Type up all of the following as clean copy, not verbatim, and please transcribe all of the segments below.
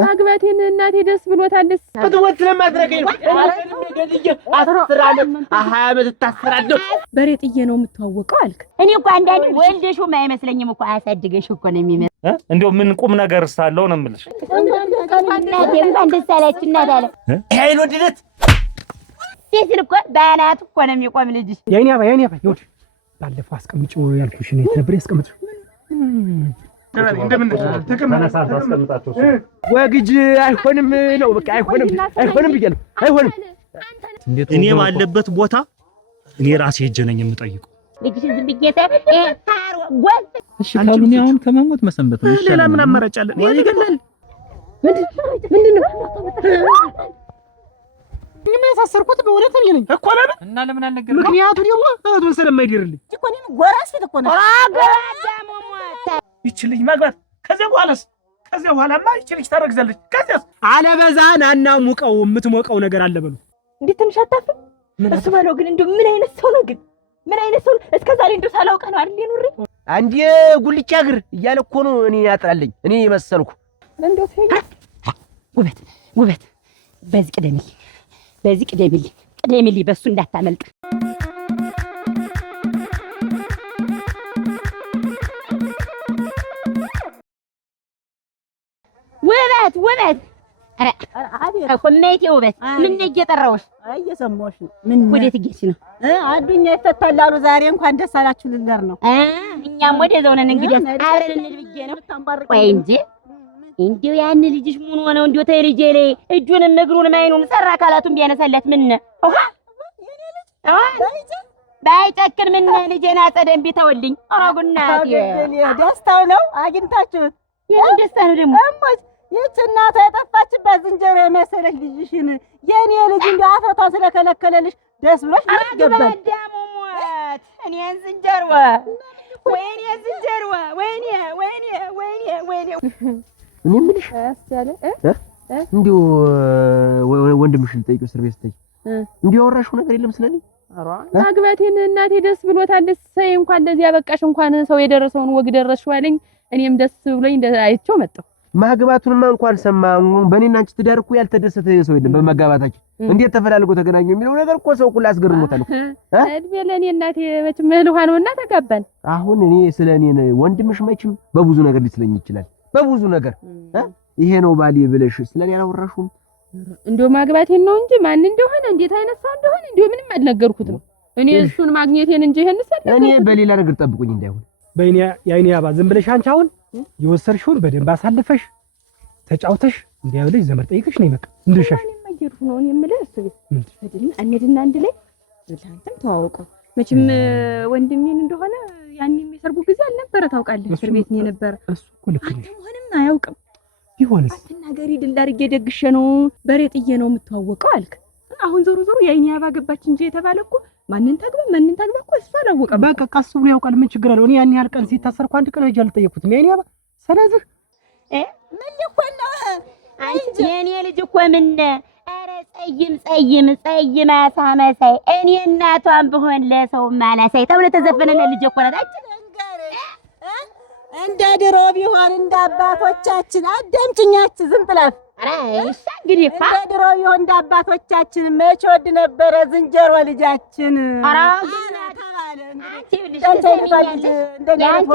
ማግባቴን እናቴ ደስ ብሎታልስ ብትወት ለማድረገኝ ገድዬ 10 ዓመት 20 ዓመት ታስራለሁ። በሬ ጥዬ ነው የምትዋወቀው አልክ። እኔ እኮ አንዳንዴ ወልደሽው አይመስለኝም እኮ አሳድገሽ እኮ ነው የሚመስለው። እንደው ምን ቁም ነገር ሳለው ነው የምልሽ። እንኳን ደስ አላችሁ እናት አለ አይሎ ድለት ሲል እኮ በአናቱ እኮ ነው የሚቆም ልጅሽ። የኔ አባ ይኸውልሽ ባለፈው አስቀምጪው ያልኩሽ ነው ነበር ያስቀምጥሽ። እንደምን አስቀምጣቸው ወግጅ አይሆንም ነው በቃ አይሆንም ብያለሁ። አይሆንም እኔ ባለበት ቦታ እኔ ራሴ ሄጄ ነኝ የምጠይቀው። ልጅሽ ዝም ብዬ ታሮ ወል እሺ ካሉኝ አሁን ከመሞት መሰንበት ነው። ሌላ ምን አማራጭ አለ? ይገላል። ምንድነው የሚያሳሰርኩት በእውነት እኔ ነኝ እኮ ለምን እና ለምን አልነገርም? ምክንያቱ ደግሞ እህቱን ስለማይደርልኝ እኮ እኔም ጎራስ ፊት እኮ ነው ይችልኝ ማግባት ከዚያ በኋላማ ይችልኝ ታረግዛለች። ከዚያስ አለበዛ ናና ሙቀው የምትሞቀው ነገር አለ በሉ። እንዴት ትንሽ አታፍም? እሱ ባለው ግን እንደው ምን አይነት ሰው ነው ግን? ምን አይነት ሰው እስከዛሬ እንደው ሳላውቀ ነው አይደል ኑሪ አንዴ ጉልቻ እግር እያለ እኮ ነው እኔ ያጥራልኝ እኔ መሰልኩ። እንደው ውበት በዚህ ቅደምልኝ በሱ እንዳታመልጥ። ውበት አረ ኮሜቴ ውበት ምን እየጠራውሽ? እየሰማሁሽ ነው። ምን ወዴት እየሄድሽ ነው? አዱኛ ይፈታል አሉ ዛሬ እንኳን ደስ አላችሁ ልንገር ነው። እኛም ወደዛው ነን እንግዲህ አብረን እንሂድ ብዬሽ ነው። ቆይ እንጂ እንዴው ያን ልጅሽ ምን ሆነው እንዴው ተይ ልጄ ላይ እጁንም እግሩንም አይኑን ሰራ አካላቱን ቢያነሳለት ምን ባይጨክን ምን ልጄና ጸደም ቢተውልኝ አራጉናት ደስታው ነው አግኝታችሁት። የምን ደስታ ነው ደግሞ? ይህች እናቷ የጠፋችበት ዝንጀሮ የመሰለሽ ልጅሽን የኔ ልጅ እንደ አፈቷ ስለከለከለልሽ ደስ ብሎሽ ይገባል። አዳሙሞት እኔን ዝንጀሮ ወይኔ እኔ የምልሽ ያስቻለ እንዲሁ ወንድምሽን ልጠይቂው እስር ቤት ስትይ እንዲሁ ያወራሽው ነገር የለም ስለኔ? ማግባቴን እናቴ ደስ ብሎታልስ ሰይ እንኳን ለዚህ ያበቃሽ እንኳን ሰው የደረሰውን ወግ ደረስሽው አለኝ። እኔም ደስ ብሎኝ አይቼው መጣሁ። ማግባቱንማ እንኳን ሰማ በእኔና አንቺ ትዳር እኮ ያልተደሰተ ሰው የለም። በመጋባታችን እንዴት ተፈላልገው ተገናኙ የሚለው ነገር እኮ ሰው ሁሉ አስገርሞታል እኮ። እድሜ ለእኔ እናቴ መቼም እህልዋ ነውና ተጋባን። አሁን እኔ ስለኔ ወንድምሽ መቼም በብዙ ነገር ሊስለኝ ይችላል። በብዙ ነገር ይሄ ነው ባሌ ብለሽ ስለኔ አላወራሽውም? እንደው ማግባቴን ነው እንጂ ማን እንደሆነ እንዴት አይነት ሰው እንደሆነ እንደው ምንም አልነገርኩትም። እኔ እሱን ማግኘቴን እንጂ ይሄን ሰለኝ እኔ በሌላ ነገር ጠብቁኝ እንዳይሆን። በእኔ ያይኔ አባ ዝም ብለሽ አንቺ አሁን የወሰርሽውን በደንብ አሳልፈሽ ተጫውተሽ እንዲያብለሽ ዘመድ ጠይቅሽ ነው ይመጣ እንድሸሽ እኔ ማየሩ ነው እኔ የምልህ እሱ እንሂድና አንድ ላይ አንተም ተዋወቀው መቼም ወንድሜን እንደሆነ ያን የሚሰርጉ ጊዜ አልነበረ ታውቃለህ። እስር ቤት ነው የነበረ እሱ እኮ ልክ ነው። ምንም አያውቅም። ቢሆንስ አትናገሪ ድል አድርጌ ደግሼ ነው በሬ ጥዬ ነው የምትዋወቀው አልክ። አሁን ዞሮ የአይኔ አባ ገባች እንጂ የተባለ እኮ ማንን ታግባ እኮ እሱ አላወቀም። በቃ ቀስ ብሎ ያውቃል። ምን ችግር አለው? እኔ ያን ያህል ቀን ሲታሰርኩ አንድ ቀን ሄጄ አልጠየኩትም የአይኔ አባ። ስለዚህ ምን ሊሆን ነው አንቺ የኔ ልጅ እኮ ምን ኧረ ጸይም አሳ መሳይ እኔ እናቷን ብሆን ለሰው ማላሳይ ተብሎ ተዘፈነለ ልጅ እኮ ናት። እንደ ድሮ ቢሆን እንደ አባቶቻችን አዳምጪኛች ዝም ብላት። ኧረ እሺ እንግዲህ እንደ ድሮ ቢሆን እንደ አባቶቻችን መቼ ወድ ነበረ ዝንጀሮ ልጃችን። ኧረ አንቺ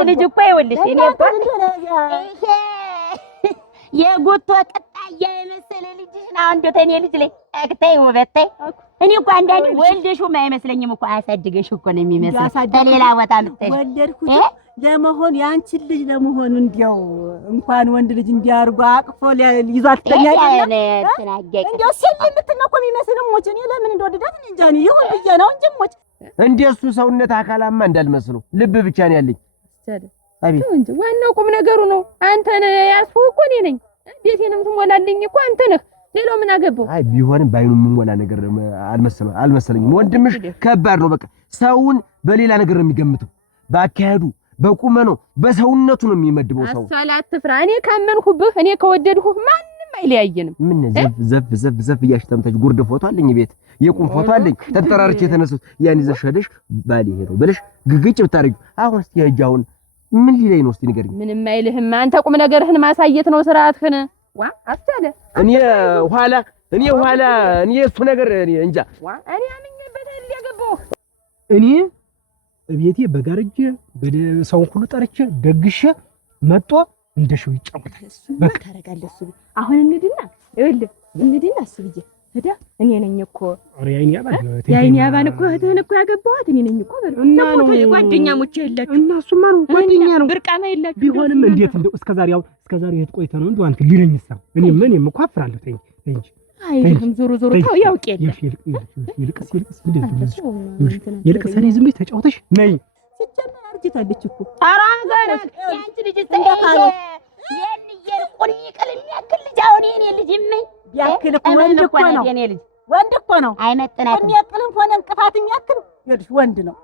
ልጅ እኮ ይኸውልሽ እኔ እኮ የጉቶ ቅጣያ የመሰለ ልጅሽ ነው እንደው ተኔ ልጅ ላይ አክታይ ውበታይ። እኔ እኮ አንዳንዴ ወልደሽው አይመስለኝም እኮ አሳድገሽ እኮ ነው የሚመስለው። በሌላ ቦታ ልትይ ወለድኩት ለመሆን ያንቺን ልጅ ለመሆን እንዲያው እንኳን ወንድ ልጅ እንዲያርጓ አቅፎ ይዟት ተኛለ እንዲያው ስለምትነው እኮ የሚመስለው ሞች። እኔ ለምን እንደወደዳት እንጃ ነው ይሁን ብዬ ነው እንጂ ሞች እንደሱ ሰውነት አካላማ እንዳልመስለው ልብ ብቻ ነው ያለኝ። አቤት እንጂ ዋናው ቁም ነገሩ ነው። አንተ ነህ ያስፈው እኮ እኔ ነኝ። ቤቴንም ትሞላልኝ እኮ አንተ ነህ። ሌላው ምን አገባው? አይ ቢሆንም ባይኑ የምሞላ ነገር አልመሰለኝም። ወንድምሽ ከባድ ነው። በቃ ሰውን በሌላ ነገር ነው የሚገምተው። ባካሄዱ በቁመናው በሰውነቱ ነው የሚመድበው ሰው። አሳላት ፍራ። እኔ ካመንኩብህ እኔ ከወደድኩህ ማንም አይለያየንም። ምን ዘፍ እያሽተምተሽ ጉርድ ፎቶ አለኝ ቤት የቁም ፎቶ አለኝ ተንጠራርቼ የተነሱት ያን ይዘሽ ሄደሽ ባሌ ሄዶ ብለሽ ግግጭ ብታረጊው አሁን እስቲ ሂጅ አሁን ምን ሊለኝ ነው? እስቲ ንገሪኝ። ምንም አይልህም። አንተ ቁም ነገርህን ማሳየት ነው ስርዓትህን። አስቻለ እኔ ኋላ እሱ ነገር እኔ እንጃ እኔ አምኜበታል ያገባው እኔ እቤቴ በጋርጄ በሰው ሁሉ ጠርቼ ደግሼ መጥቶ እንደሽው ይጫወታል። በቃ ታረጋለህ። እሱ አሁን እንድና እሱ ብዬ ሄዳ እኔ ነኝ እኮ የዓይኔ አባል እኮ እህትህን እኮ ያገባኋት እኔ ነኝ እኮ እና ነው ጓደኛሞች የላችሁ እና እሱማ ነው ጓደኛ ነው ብርቃና የላችሁ ቢሆንም እንዴት እንደው እስከዛሬ የት ቆይተ ነው እንደው አንተ ሊለኝሳ እኔም እኮ አፍራለሁ። ተይ እንጂ አይደለም ዞሮ ታው ያውቅ የለ ይልቅስ እኔ ዝም ብዬ ተጫውተሽ ነይ ሲጀመር አርጅታለች እኮ ኧረ ገና ያንቺ ልጅ ተይኝ የልየር ቁኒ ቀለም ያክል ልጅ አሁን የኔ ልጅ ምን ያክል ወንድ እኮ ነው አይመጥናትም። የሚያክልም ሆነ እንቅፋትም ያክል ይልሽ ወንድ ነው።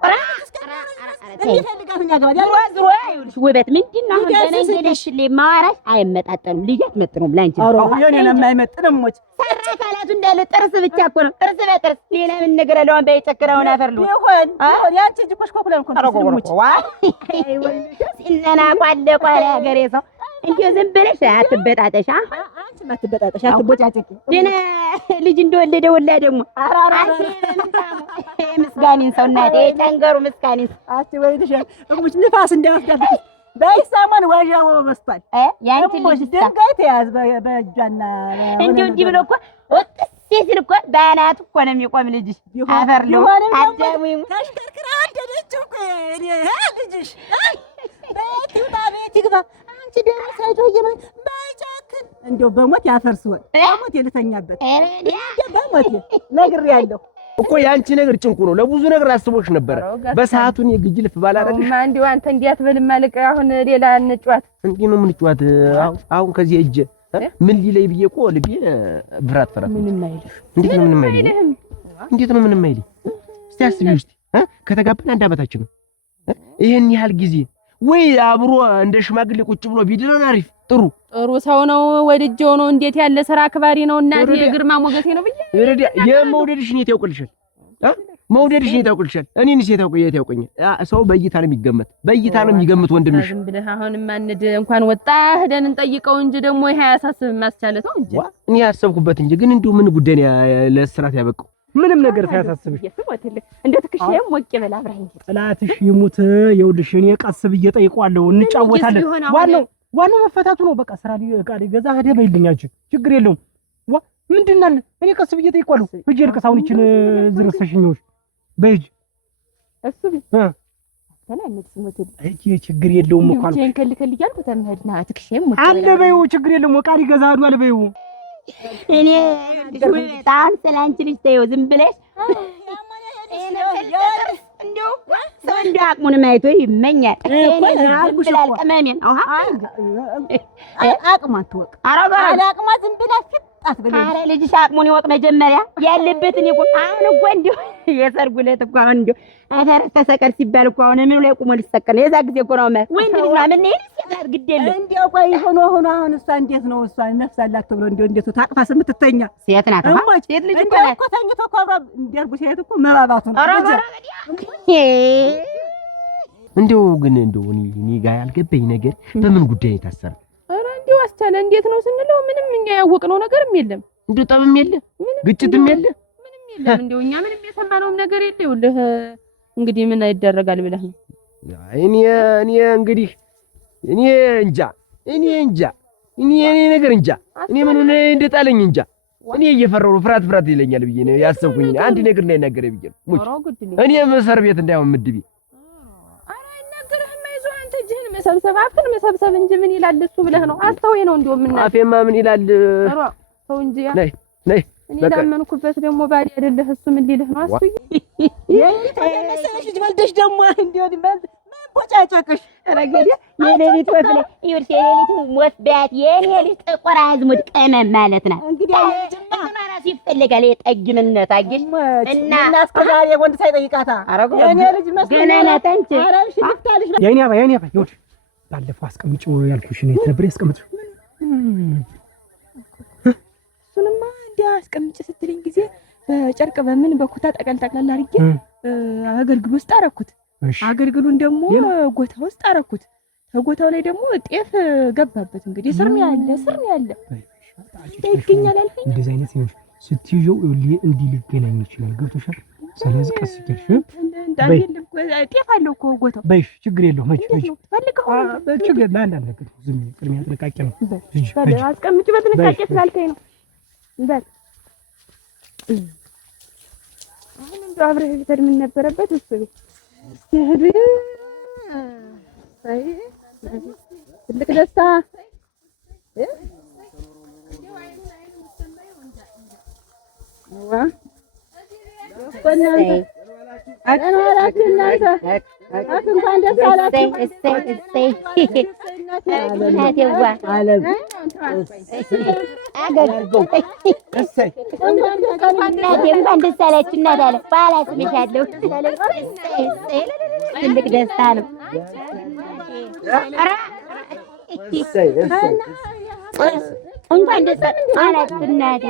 እንዲፈልጋት ያገባል ዞሮ ይልሽ ውበት ምንድን ነው? አሁን በነገደሽ ለማዋራሽ አይመጣጠንም። ልጅ አትመጥኑም ላንቺ የኔ ነው የማይመጥንም ሞች ሰራካላቱ እንዳለ ጥርስ ብቻ እኮ ነው ጥርስ በጥርስ ሌላ ምን ነገር አለው? አንተ የጨከረውን አፈርሉ ይሆን ያንቺ እጅ ኮሽኮኩላን ኮንኩ ሲነና ቋለ ሀገሬ ሰው እንዴው ዝም ብለሽ አትበጣጠሻ። አንቺ አትበጣጠሻ አትቦጫጭቂ። ደና ልጅ እንደወለደ ወላ ደግሞ ምስጋኒን ሰው እናቴ ጨንገሩ ምስጋኒን አትወይልሽ እሙች ንፋስ እንዳይወስዳት በይሳማን ዋዣው መስቷል። ያንቺ ልጅ ድንጋይ ተያዝ በእጇና እንዴው እንዲህ ብሎ እኮ ወጥስ ሲል እኮ ባናቱ እኮ ነው የሚቆም ልጅሽ አፈርሉ አዳሙኝ ተሽከርክራ አደደች እኮ እኔ ልጅሽ ቤት ይግባ አንቺ ደግሞ ሳይጆ ባይጫክን እንደው በሞት ያፈርስወል በሞት የልተኛበት በሞት ነግሬያለሁ እኮ ያንቺ ነገር ጭንቁ ነው። ለብዙ ነገር አስቦሽ ነበር። በሰዓቱን የግጅልፍ ባላረግሽ እንዴው አንተ እንዲያት በልማልቀ አሁን ሌላ እንጫወት እንዴ ነው ምን ጫወት? አሁን ከዚህ እጄ ምን ሊለይ ብዬ እኮ ልቤ ፍራት ምንም አይልሽ። እንዴት ነው ምንም አይልሽ? እስቲ አስቢ ውስጥ ከተጋባን 1 ዓመታችን ነው። ይሄን ያህል ጊዜ ወይ አብሮ እንደ ሽማግሌ ቁጭ ብሎ ቢድረን አሪፍ ጥሩ ሰው ነው። ወድጄው ነው። እንዴት ያለ ስራ አክባሪ ነው። እናቴ ግርማ ሞገሴ ነው ብዬ የመውደድሽ ነው ያውቅልሻል። መውደድሽ ነው ያውቅልሻል። እኔንስ የታውቀኛል። ሰው በእይታ ነው የሚገመት ወንድምሽ። ዝም ብለህ አሁን ማንድ እንኳን ወጣ ሄደን እንጠይቀው እንጂ ደግሞ ይሄ አያሳስብም። ማስቻለተው እንጂ እኔ ያሰብኩበት እንጂ ግን እንደው ምን ጉዳይ ለስራት ያበቃው ምንም ነገር ሳያሳስብሽ እንደ ትክሽም ወቅ ይበል አብራኝ ጥላትሽ ይሙት። ይኸውልሽ እኔ ቀስ ብዬ ጠይቀዋለሁ፣ እንጫወታለን። ዋናው መፈታቱ ነው። በቃ ስራ ቃል ገዛ ሄደ በይልኛች ችግር የለውም። ምንድን አለ እኔ ቀስ ብዬ ጠይቀዋለሁ። ሂጅ ልቀስ አሁን ይችን ዝርሰሽኞች በሂጅ እሱ ችግር የለውም እኮ አልኩ። ከልከል እያልኩ ተመሄድና ትክሽም አለ በይው ችግር የለውም። ቃል ገዛ ሄዱ አለ በይው እኔ በጣም ስላንቺ ልጅ ተይው ዝም ብለሽ እንደው ሰው እንደ አቅሙን ማይቶ ይመኛል። እኔ አልኩሽላል ቀመሜን አቅማት ወቅ አቅማት ዝም ብላ ፍጣት በለ አረ ልጅሽ አቅሙን ይወቅ መጀመሪያ ያለበትን ይቆም። አሁን እኮ እንደው የሰርጉ ዕለት እኮ አሁን እንደው አፈር ተሰቀል ሲባል እኮ አሁን ምን ላይ ቆሞ ሊሰቀል የዛ ጊዜ እኮ ነው ማለት ወንድ ልጅ ነው። ምን ይሄን ግድ የለም እንደው ቆይ ሆኖ አሁን እሷ እንዴት ነው እሷ ነፍስ አላት ተብሎ እንደው እንዴት ታቅፋ ስምትተኛ ሴት ናት ሴት ልጅ እኮ ተኝቶ እኮ አብራ እንዲያርጉ ሴት እኮ መባባቱ ነው። እንደው ግን እንደው እኔ ጋር ያልገባኝ ነገር በምን ጉዳይ የታሰረ? ኧረ እንደው አስቻለ እንዴት ነው ስንለው ምንም እኛ ያወቅነው ነገርም የለም። እንደው ጠብም የለ ግጭትም የለ ምንም የለም። እንደው እኛ ምንም የሰማነውም ነገር የለ። ይኸውልህ እንግዲህ ምን ይደረጋል ብለህ ነው? እኔ እንግዲህ እኔ ነገር እንጃ እኔ ምን እንደጣለኝ እንጃ። እኔ እየፈራሁ ነው። ፍራት ይለኛል ብዬ ነው ያሰብኩኝ። አንድ ነገር እንዳይናገር ብዬ ነው ሙጭ እኔ መሰር ቤት እንዳይሆን ምድቤ መሰብሰብ አፍን መሰብሰብ እንጂ ምን ይላል እሱ ብለህ ነው? አስተውዬ ነው እንደው ምን አፌማ ምን ይላል? ተው እንጂ ነይ እኔ ላመንኩበት ደግሞ ባዲ አይደለህ እሱ ምን ሊልህ ነው? አስቱዬ የመሰለሽ ልጅ ወልደሽ ደግሞ እንደው መንቦጫጨቅሽ ረገዲ የሌሊት ወፍ ላይ ይወርሽ የሌሊት ወፍ ቢያት የኔ ልጅ ጥቁር አዝሙድ ቀመም ማለት ናት። እንግዲህ ራስ ይፈልጋል የጠጅምነት አግል እና እስከዛሬ ወንድ ሳይጠይቃታ የኔ ልጅ ገና ናት አንቺ አራሽ ልፍታልሽ የኔ አባ ይኸውልሽ ባለፈው አስቀምጪው ያልኩሽ ነው ነበር ያስቀምጥሽ እሱንማ እንዲያ አስቀምጪ ስትልኝ ጊዜ በጨርቅ በምን በኩታ ጠቅላላ አድርጌ አገልግል ውስጥ አደረኩት። አገልግሉን ደግሞ ጎታ ውስጥ አደረኩት። ከጎታው ላይ ደግሞ ጤፍ ገባበት። እንግዲህ ስር ነው ያለ ይገኛል አልፈኝ እንደዚህ አይነት ነው ስትይው እንዲህ ሊገናኝ ይችላል። ገብቶሻል? ስለዚህ ቀስ ይልሽ ጤፍ አለው እኮ ጎታው። በይሽ ችግር የለውም። መች ፈልገው ችግር ለአንዳንድ ነገር ዝም ቅድሚያ ጥንቃቄ ነው። አስቀምጪ በጥንቃቄ ስላልከኝ ነው። በል አሁን እንደው አብረህ ሄደህ ምን ነበረበት እሱ ይሄድ ትልቅ ደስታ እንኳን ደስ አላችሁ። እናት አለ በኋላ ስምሻለሁ። ትልቅ ደስታ ነው። እንኳን ደስ አላችሁ እናቴ።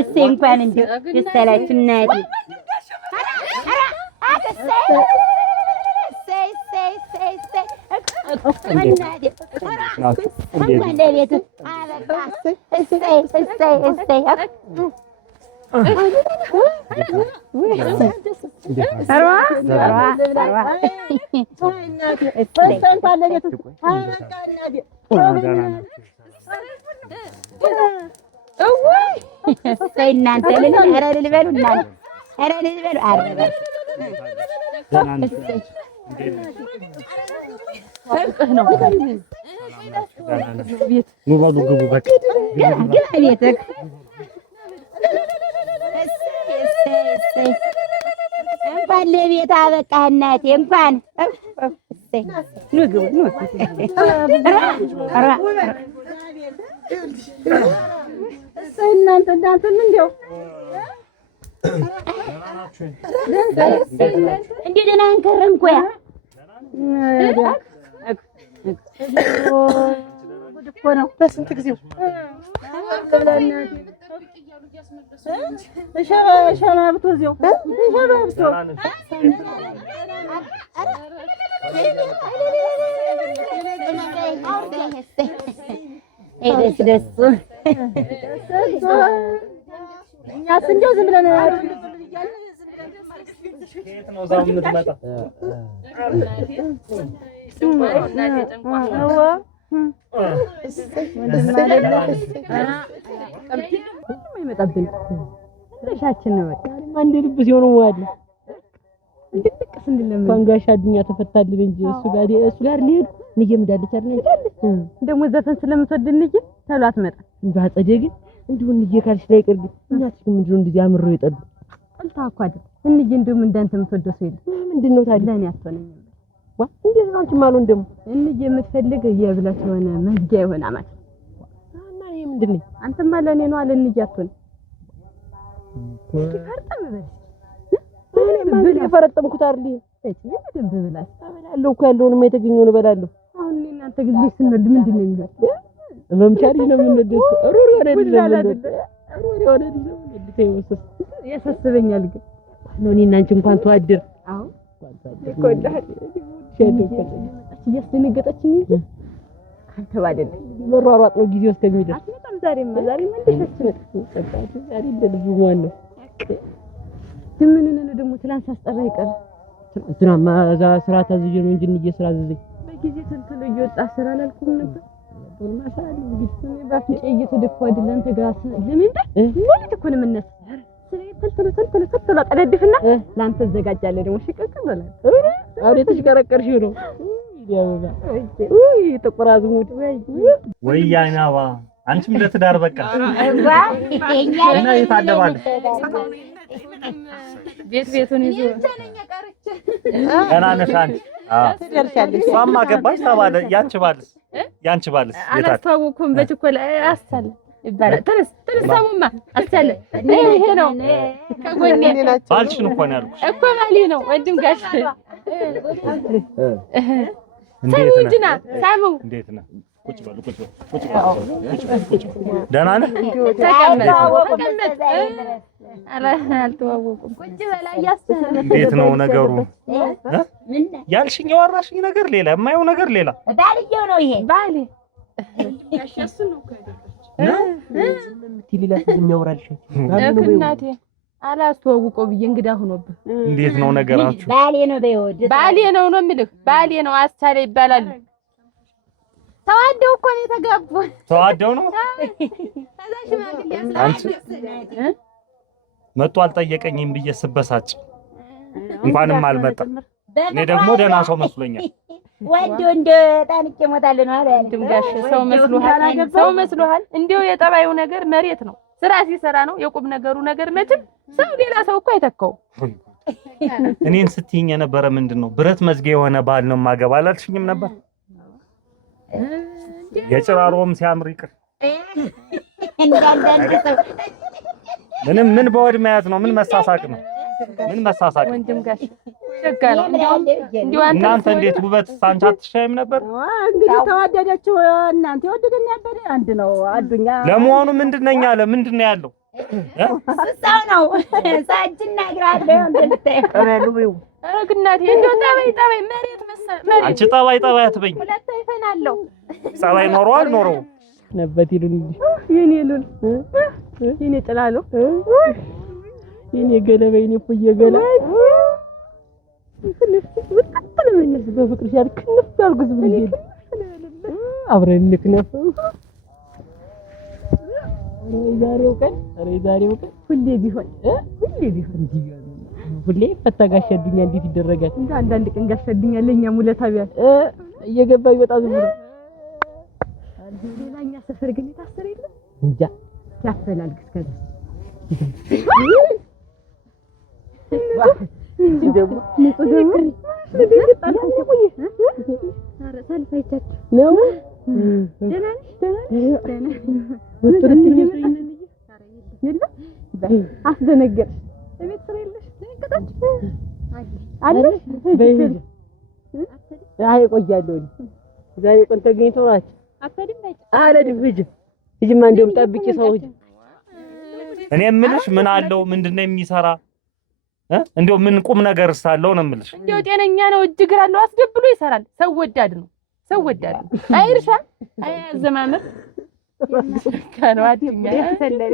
እሰይ እንኳን እንደው ደስ አላችሁ እናቴ። እናንተ ኧረ እልል በሉ እናንተ ኧረ እልል በሉ። ፍቅህ ነው ቤት ኑ በሉ ግቡ። በቃ ግባ ቤትህ። እንኳን ለቤት አበቃህ እናቴ። እንኳን ኑ ግቡ ኑ። እናንተ እንደው እንዴ ደህና አንከረም እኮ ያ ጉድ እኮ ነው። በስንት ጊዜው ሸማብቶ እዚያው ሸማብቶ ደስ ደስ እኛስ እንደው ዝም ብለን ከየት ነው እዛው የምትመጣ? አይመጣብን ለሻችን ነው በቃ አንድ ልብ ሲሆን ዋለ እንድትቀስ እንድለም ፈንጋሽ አዱኛ ተፈታልን እንጂ እሱ ጋር ሊሄድ ንየም ዳልቻ አይደል? ደግሞ ዘፈን ስለምትወድ ንየ ተሎ አትመጣ እንዴ አጸደ ግን እንዲሁ ንየ ካልሽ ላይ ቅርብ እናትሽ ምንድነው እንደዚህ አምረው ይጠዱ ቀልታ እኮ አይደል እንዬ እንደውም እንዳንተ የምትወደው ሰው የለም። ምንድነው ታዲያ ለኔ አትሆነኝ ዋ እንዴት ነው አንቺ ማሉ እንደም እንዬ የምትፈልግ የብላት ሆነ መዝጊያ ይሆን አማት እና ይሄ ምንድነው አንተማ ለኔ ነው አለ እንዬ አትሆን ይፈርጠም በል ብል የፈረጠምኩት አይደል? እቺ በደንብ ብላስ አበላለሁ እኮ ያለውን የተገኘውን እበላለሁ። አሁን እናንተ ግን ልጅ ስንወልድ ምንድነው የሚለው መምቻሪ ነው የምንወደው ሩሩ ወደ ያሳስበኛል ግን ነው እኔና አንቺ እንኳን ተዋደር አዎ ይቆዳል ያስደነገጠችኝ አንተ ባደለ መሯሯጥ ነው ጊዜው እስከሚደርስ አትመጣም ዛሬማ እንደሸች ዛሬ እንደልጁ ማን ነው ድምንን ነው ደግሞ ትላንት ሳስጠራ ይቀር ትናማ እዛ ስራ ታዝዤ ነው እንጂ እንዬ ስራ አዘዘኝ በጊዜ ተንተሎ እየወጣ ስራ አላልኩም ነበር ማሻአላ እንግዲህ ባፍንጨ እየተደፋ አይደል አንተ ጋር ለምን ማለት እኮ ነው የምነሳ ተልተለ ጠለድፍና ላንተ ዘጋጃለሁ ደግሞ ሽቅቅል በላ አውሬ ተሽከረከርሽ ነው ያውባ ተቆራዝሙት ወይ ያናዋ አንቺም ለትዳር በቃ እና የታደባል ቤቱን ይዞ ገና ነሽ አንቺ ትደርሻለሽ ሷማ ገባሽ ተባለ ያንቺ ባልስ አላስተዋወኩም በችኮላ አስተለ ይባላል ተነሳሙማ አስተለ ይሄ ነው ከጎኔ ባልሽን እኮ ነው ያልኩሽ እኮ ባሌ ነው ወንድም ጋሽ እንዴት ነህ ሳሙ እንዴት ነህ ቁጭ በሉ ደህና ነህ አልተዋወቁም ቁጭ በላ ያስተለ እንዴት ነው ነገሩ ያልሽኝ ያወራሽኝ ነገር ሌላ የማየው ነገር ሌላ ባልየው ነው ይሄ ባሌ ያሻሱ ነው ትሊላት የሚያወራልሽ እናቴ አላስተዋውቀው ብዬ እንግዳ ሆኖብህ እንዴት ነው ነገራችሁ ባሌ ነው በይወድ ባሌ ነው የምልህ ባሌ ነው አስቻለ ይባላል ተዋደው እኮ ነው የተጋቡ ተዋደው ነው ከዛ ሽማግሌ አንቺ መጥቶ አልጠየቀኝም ብዬ ስበሳጭ እንኳንም አልመጣም እኔ ደግሞ ደህና ሰው መስሎኛል ወንድ ታንቄ ሞታለህ ነው አለ ድምጋሽ ሰው መስሎሃል እንደው የጠባዩ ነገር መሬት ነው ስራ ሲሰራ ነው የቁም ነገሩ ነገር መቼም ሰው ሌላ ሰው እኮ አይተካው እኔን ስትይኝ የነበረ ምንድነው ብረት መዝጊያ የሆነ ባል ነው ማገባ አላልሽኝም ነበር የጭራሮም ሲያምር ይቅር ምን በወድ ማያት ነው ምን መሳሳቅ ነው ወንድም ጋሽ ሸጋ ነው እንዴው እናንተ እንዴት ውበት ሳንቻ አትሻይም ነበር እንግዲህ ተዋደዳችሁ እናንተ ወደደኛ ነበር አንድ ነው አዱኛ ለመሆኑ ምንድነኛ ምንድነው ያለው ሰው ነው ሳጅና ግራለ እንደምታየው አረግናቴ እንደው ጠባይ መሬት መሰል አንቺ ጠባይ አትበኝ ሁለት ይፈናለው ጠባይ ኖሮ ነበት ይሉን የኔ ሉል የኔ ጥላሎ የኔ ገለባ የኔ ፎየ ገላ ወጣለ ምን በፍቅር ያር ክንፍ ያርጉዝ ምን ይሄድ አብረን ንክነፍ ዛሬው ቀን ሁሌ ቢሆን ሁሌ ፈታጋሸዱኛ እንዴት ይደረጋል እንዴ አንዳንድ ቀን ጋሸዱኛ ለኛ ሙለታ ቢያስ እየገባ ይወጣ ዝም ብሎ ሌላኛ ሰፈር ግን የታሰረ የለም እንጃ ያፈላል እስከዛ ደግሞ ነው አስደነገጥሽ እቤት ስራ የለሽ አለሽ አይ ቆያለሁ ዛሬ ቆን ተገኝተው ናቸው አለድም ሂጂማ እንደውም ጠብቂ ሰው እኔ የምልሽ ምን አለው ምንድነው የሚሰራ እንደው ምን ቁም ነገር ሳለው ነው የምልሽ እንደው ጤነኛ ነው እጅግር አለው አስደብሎ ይሰራል ሰው ወዳድ ነው አይርሻ አያዘማመር ካለው አድኛ ያሰለለ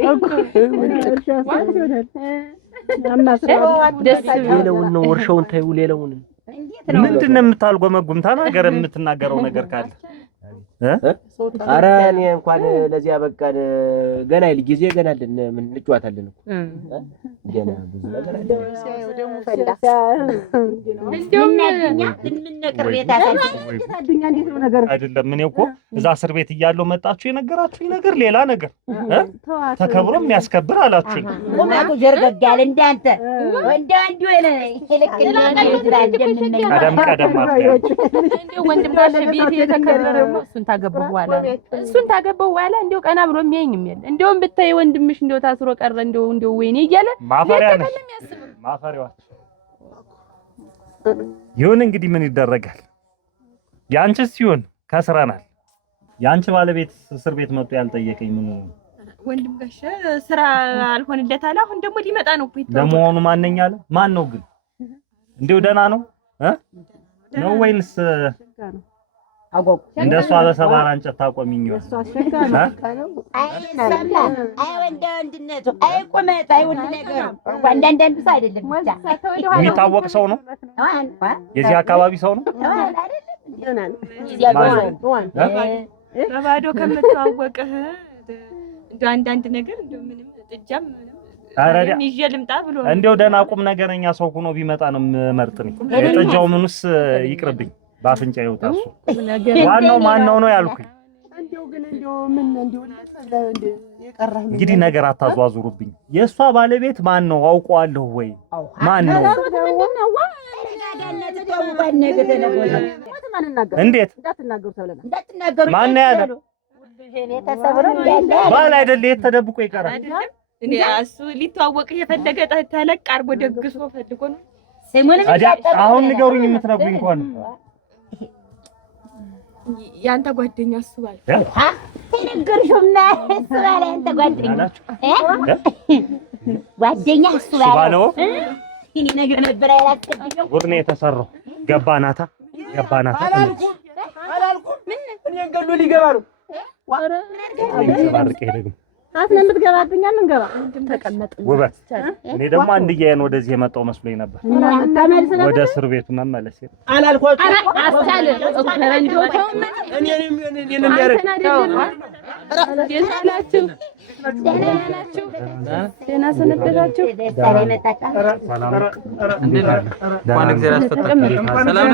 ደስ ሌላውን ነው ወርሻውን ታዩ ሌላውን ምንድነው የምታልጎመጉም ተናገር የምትናገረው ነገር ካለ ኧረ እኔ እንኳን ለዚህ አበቃን ገና ጊዜ ገና አለን ምን እንጫወታለን እኮ ገና ብዙ ነገር አለ ሲያዩ ደግሞ ፈላ እንደውም ልንነቅር አዱኛ እንዴት ነው ነገር አይደለም እኔ እኮ እዛ እስር ቤት እያለሁ መጣችሁ የነገራችሁኝ ነገር ሌላ ነገር ተከብሮ የሚያስከብር አላችሁኝ ቁመቱ ጀርገጋል እንዳንተ ወንድ ወለ ቀደም እንደው ወንድም ጋር ቤት የተከበረ ነው እሱን ታገባው በኋላ እንደው ቀና ብሎ የሚያኝም የለ እንደውም ብታይ ወንድምሽ እንደው ታስሮ ቀረ እንደው ወይኔ እያለ ማፈሪያው ይሁን እንግዲህ ምን ይደረጋል ያንቺስ ይሁን ከስራናል ያንቺ ባለቤት እስር ቤት መጥቶ ያልጠየቀኝ ምን ወንድም ጋር ስራ አልሆንለት አለ አሁን ደግሞ ሊመጣ ነው እኮ ለመሆኑ ማንኛ አለ ማን ነው ግን እንደው ደና ነው ነው ወይንስ አጎቁ እንደሷ በሰባራ እንጨት ታቆሚኝ ነው እሷ አሸጋና ነው አይ ወንድነቱ አይ ቁመት አይ ወንድ ነገር አንዳንዱ ሰው አይደለም ብቻ የሚታወቅ ሰው ነው የዚህ አካባቢ ሰው ነው ይሆናል በባዶ ከምትዋወቅህ እንደው አንዳንድ ነገር እንደው ምንም ጥጃም ይዤ ልምጣ ብሎ እንደው ደህና ቁም ነገረኛ ሰው ሆኖ ቢመጣ ነው የምመርጥኝ። የጠጃው ምኑስ ይቅርብኝ፣ በአፍንጫ ይውጣ እሱ። ዋናው ማነው ነው ያልኩኝ። እንግዲህ ነገር አታዟዙሩብኝ። የእሷ ባለቤት ማን ነው አውቀዋለሁ ወይ? ማን ነው? እንዴት ማን ነው ያለ? ባል አይደል? የት ተደብቆ ይቀራል? እኔ እሱ ሊተዋወቅ የፈለገ ተለቅ አድርጎ ደግሶ ፈልጎ ነው። አሁን ንገሩኝ የምትነግሩኝ ከሆነ ያንተ ጓደኛ እሱ ባለ ተነገርሽውና እሱ ባለ ያንተ ጓደኛ ጓደኛ እሱ ባለ እኔ ነገር ነበር ያላቀድኩ ጉድ ነው የተሰራው። ገባናታ አላልኩም ምን እኔ ገሎ ሊገባ ነው ባርቄ ደግሞ አስነ የምትገባብኛ ምን ገባ ተቀመጥ ውበት። እኔ ደግሞ አንድዬን ወደዚህ የመጣው መስሎኝ ነበር። ወደ እስር ቤቱ መመለስ አላልኳችሁ አስቻለ ፈረንጆቹ እኔንም ያረጋው ደህናችሁ ደህና ሰነበታችሁ። እንኳን እግዚአብሔር አስፈታችሁ። ሰላም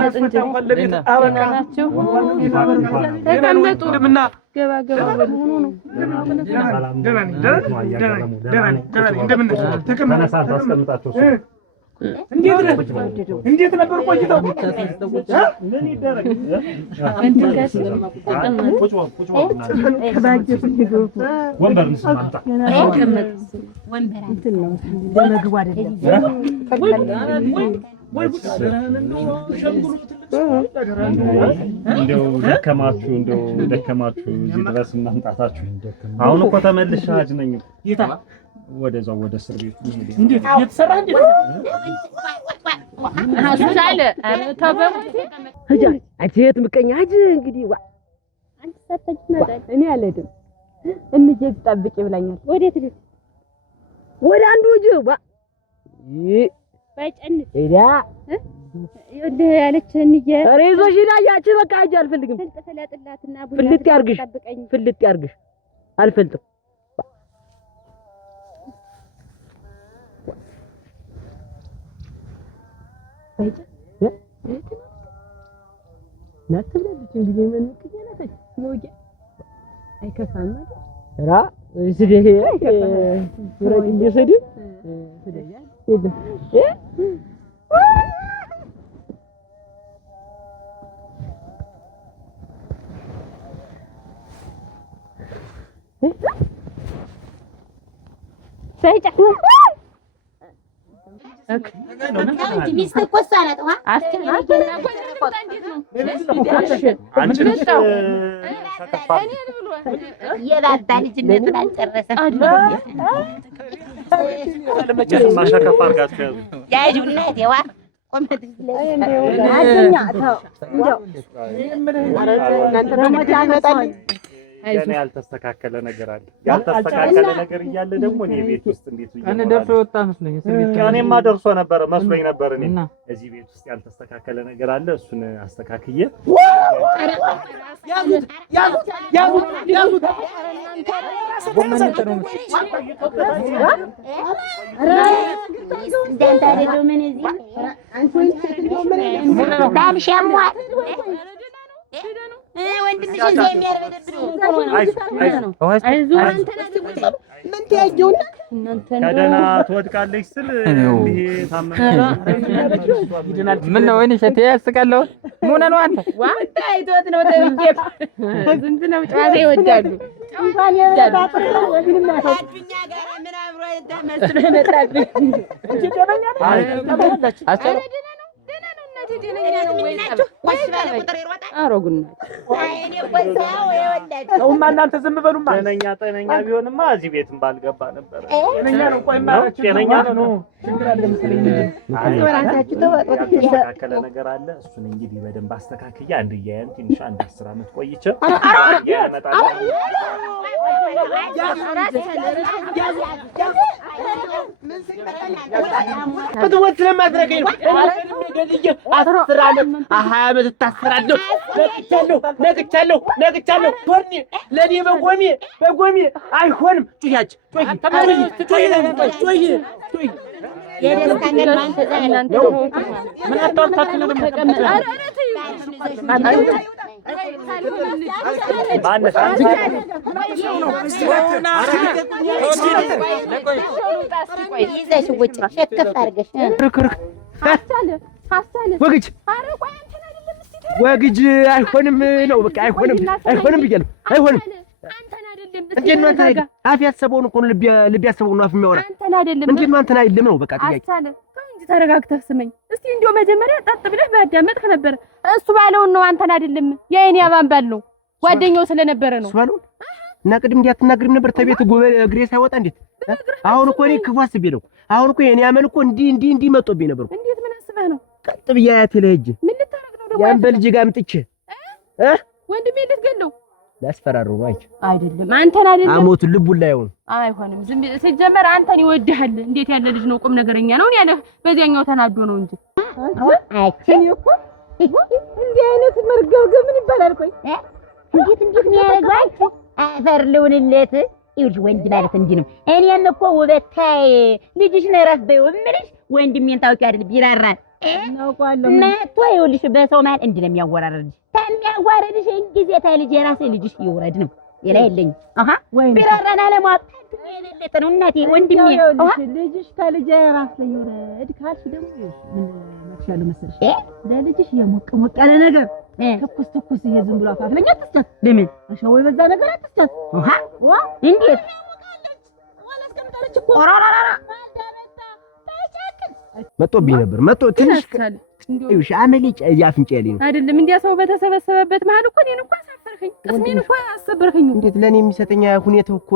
ናችሁ? ተቀመጡ። ገባ በሉ ነው እንዴት ነበር ቆይተው? ምን ይደረግ? ወንበር እንስማምጣ ወንበር እንትን ነው ለመግቡ አይደለም። እንደው ደከማችሁ እዚህ ድረስ እናምጣታችሁ። አሁን እኮ ተመልሼ ሀጅ ነኝ። ወደዛው ወደ እስር ቤቱ እንዴት እየተሰራ እንዴት አሻለ ተበም ሂጂ አንቺ የት ምቀኛ ሂጂ እንግዲህ ዋ አንተ ሰተጅ እኔ አልሄድም እንጂ ጠብቂ ብላኛል። ወዴት ልጅ ወደ አንዱ ሂጂ ዋ ባይጨን ሄዳ ወደ ያለች እንዬ ሬዞሽ ሂዳ ያቺ በቃ ሂጂ አልፈልግም። ፍልጥላትና ፍልጥ ያርግሽ አልፈልጥም። ናትብለች እንግዲህ ምን ከየነተች ሞጃ አይከፋም አይደል? ራ እዚህ አይከፋም ወራጅ እንደሰድ ስለያ ይደም ሳይጫ ሚስት እኮ እሷ ናት። የባባ ልጅነቱን አልጨረሰም። ማሻከፍ አድርጋችሁ ያዡና የዋ ያልተስተካከለ ነገር አለ። ያልተስተካከለ ነገር እያለ ደግሞ እኔ ቤት ውስጥ እንዴት እኔ ደርሶ ወጣ መስሎኝ እስር ቤት እኔማ ደርሶ ነበር መስሎኝ ነበር። እኔ እዚህ ቤት ውስጥ ያልተስተካከለ ነገር አለ። እሱን አስተካክዬ ያዙት ወንድምሽ እዚህ የሚያርበደብር ነው። ምን ታያየውና ከደህና ትወድቃለች ስል እንዴ ታመመ ምን ነው ወይኔ ሸቴ ያስቃለው ምን ነው አንተ ዋንታ አይቶት ነው ተብዬ ዝንት ነው ጫሬ ይወዳሉ እንኳን የባጣ ወግንም አዱኛ ጋር ምን አብሮ አይተመስሎ መጣብኝ እንጂ ደበኛ ነው አሰረ እናንተ ዝም በሉማ። ጤነኛ ቢሆንማ እዚህ ቤትም ባልገባ ነበር። ጤነኛ ነው። ቆይማ ጤነኛ ነው። ችግር አለ መሰለኝ። ራሳችሁ ተወጣጡ። የተስተካከለ ነገር አለ። እሱን እንግዲህ በደንብ አስተካክዬ አንድያያን ትንሽ 10 ዓመት ቆይቼ ያመጣል። ብትወት ለማድረግ ነው ገድዬ 10 ዓመት 20 ዓመት ታስራለሁ። ነግቻለሁ። ቶርኒ ለኔ በጎሜ አይሆንም። ጩያጭ ጩይ የደስታ ቀን ማን ተዛላንተ ምን አጣልታችሁ ነው ተቀመጠ? ወግጅ አይሆንም ነው በቃ አይሆንም ብያለሁ። አይሆንም እንዴት ነው አንተ አፍ ያሰበውን እኮ ልብ ያሰበውን ነው አፍ የሚያወራ አንተን አይደለም እንዴት ነው አንተን አይደለም ነው በቃ ጥያቄ አሳለ እንጂ ተረጋግተህ ስመኝ እስቲ እንዲያው መጀመሪያ ጠጥ ብለህ ባዳመጥህ ነበር እሱ ባለውን ነው አንተን አይደለም የኔ አባን ባል ነው ጓደኛው ስለነበረ ነው እሱ ባለው እና ቅድም እንዲያትናገርም ነበር ተቤት እግሬ ሳይወጣ እንዴት አሁን እኮ እኔ ክፉ አስቤ ነው አሁን እኮ የኔ አመል እኮ እንዲህ መጥቶብኝ ነበር እንዴት ምን አስበህ ነው ቀጥ ብዬ አያቴ ላይ ሂጅ ምን ልታረግ ነው ደግሞ ያን በልጅ ጋር አምጥቼ ወንድሜ ልትገለው ላስፈራረው ነው አይደለም አንተን አይደለም አሞት ልቡን ላይ ሆነ አይሆንም ዝም ሲጀመር አንተን ይወድሃል እንዴት ያለ ልጅ ነው ቁም ነገረኛ ነው ያለ በዚያኛው ተናዶ ነው እንጂ አችን እኮ እንዲህ አይነት መርገብገብ ምን ይባላል ቆይ እንዴት ነው ያደርጋችሁ አፈር ልውንለት ይውል ወንድ ማለት እንዲህ ነው እኔን እኮ ውበታይ ልጅሽ ነው ረፍበው ምንሽ ወንድሜን ታውቂ አይደል ቢራራል መጥቶ ይውልሽ በሰው ማለት እንዲህ ነው የሚያወራረድሽ ታሚያዋረድሽ እንግዲህ ታልጅ የራሴ ልጅሽ ይወረድ ነው የላ የለኝ ቢራራና ለማጥ የሌለተ ነው እናቴ ወንድሜ ልጅሽ ታልጅ የራሴ ይወረድ ካልሽ ደግሞ ምን መክሻሉ መሰለሽ ለልጅሽ የሞቅ ያለ ነገር ትኩስ ይሄ ዝም ብሎ አፋፍለኛ አትስታት ለምን አሻው የበዛ ነገር አትስታት እንዴት ወራራራ መጥቶብኝ ነበር ትንሽ ይውሽ አመሊ ያፍንጫ ያለኝ አይደለም እንዲያ ሰው በተሰበሰበበት መሀል እኮ እኔን እንኳን አሳፈርኸኝ ቅስሜን እንኳን አሰበርኸኝ እንዴት ለኔ የሚሰጠኛ ሁኔታው እኮ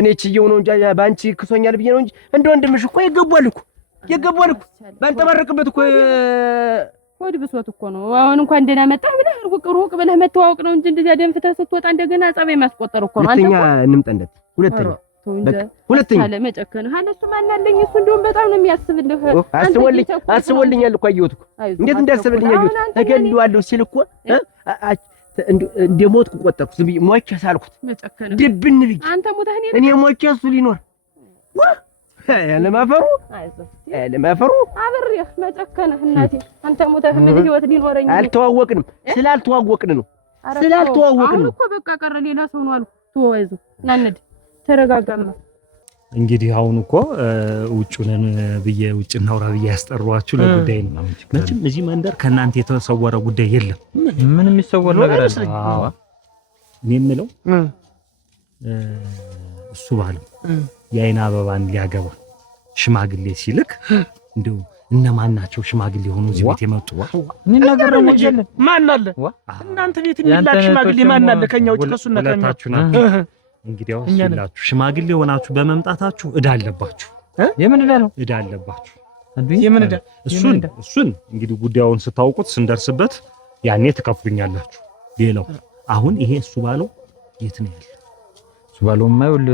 እኔ ችየው ነው እንጂ ባንቺ ክሶኛል ብዬ ነው እንጂ እንደ ወንድምሽ እኮ ይገባል እኮ ባንተባረቅበት እኮ ሆድ ብሶት እኮ ነው አሁን እንኳን እንደና መጣህ ብለህ ሩቅ ብለህ መተዋወቅ ነው እንጂ እንደዚያ ደንፍተህ ስትወጣ እንደገና ጸባይ ማስቆጠር እኮ ነው አንተ እንምጣ ሁለተኛ አለ መጨከን ሀለሱ ማናለኝ እሱ እንደውም በጣም ነው የሚያስብልህ አስቦልኛል እኮ አየሁት እኮ እንዴት እንዳሰብልኝ አየሁት ተገልዋለሁ ሲል እኮ እንደሞትኩ ቆጠርኩ ዝም ብዬ ሞቼ ሳልኩት መጨከን ድብን ብዬ አንተ ሞተህ እኔ ሞቼ እሱ ሊኖር ያለማፈሩ አብሬህ መጨከንህ እናቴ አንተ ሞተህ ምን ህይወት ሊኖረኝ አልተዋወቅንም ስላልተዋወቅን ነው እኮ በቃ ቀረ ሌላ ሰው ነው አልኩ ተወይዙ ናንድ ተረጋጋማ እንግዲህ አሁን እኮ ውጭነን ብዬ ውጭ እናውራ ብዬ ያስጠሯችሁ ለጉዳይ ነው መቼም እዚህ መንደር ከናንተ የተሰወረ ጉዳይ የለም ምን የሚሰወር ነገር አለ አዎ እኔ የምለው እሱ ባለው የአይን አበባን ሊያገባ ሽማግሌ ሲልክ እንደው እነማን ናቸው ሽማግሌ ሆኖ እዚህ ቤት የመጡ ምን ነገር ነው ማን አለ እናንተ ቤት የሚላክ ሽማግሌ ማን አለ ከኛ ውጭ ከሱና ከኛ እንግዲያው ሲላችሁ ሽማግሌ ሆናችሁ በመምጣታችሁ እዳ አለባችሁ የምን እዳ ነው እዳ አለባችሁ የምን እዳ እሱን እንግዲህ ጉዳዩን ስታውቁት ስንደርስበት ያኔ ትከፍሉኛላችሁ ሌላው አሁን ይሄ እሱ ባለው የት ነው ያለው እሱ ባለው ማይውል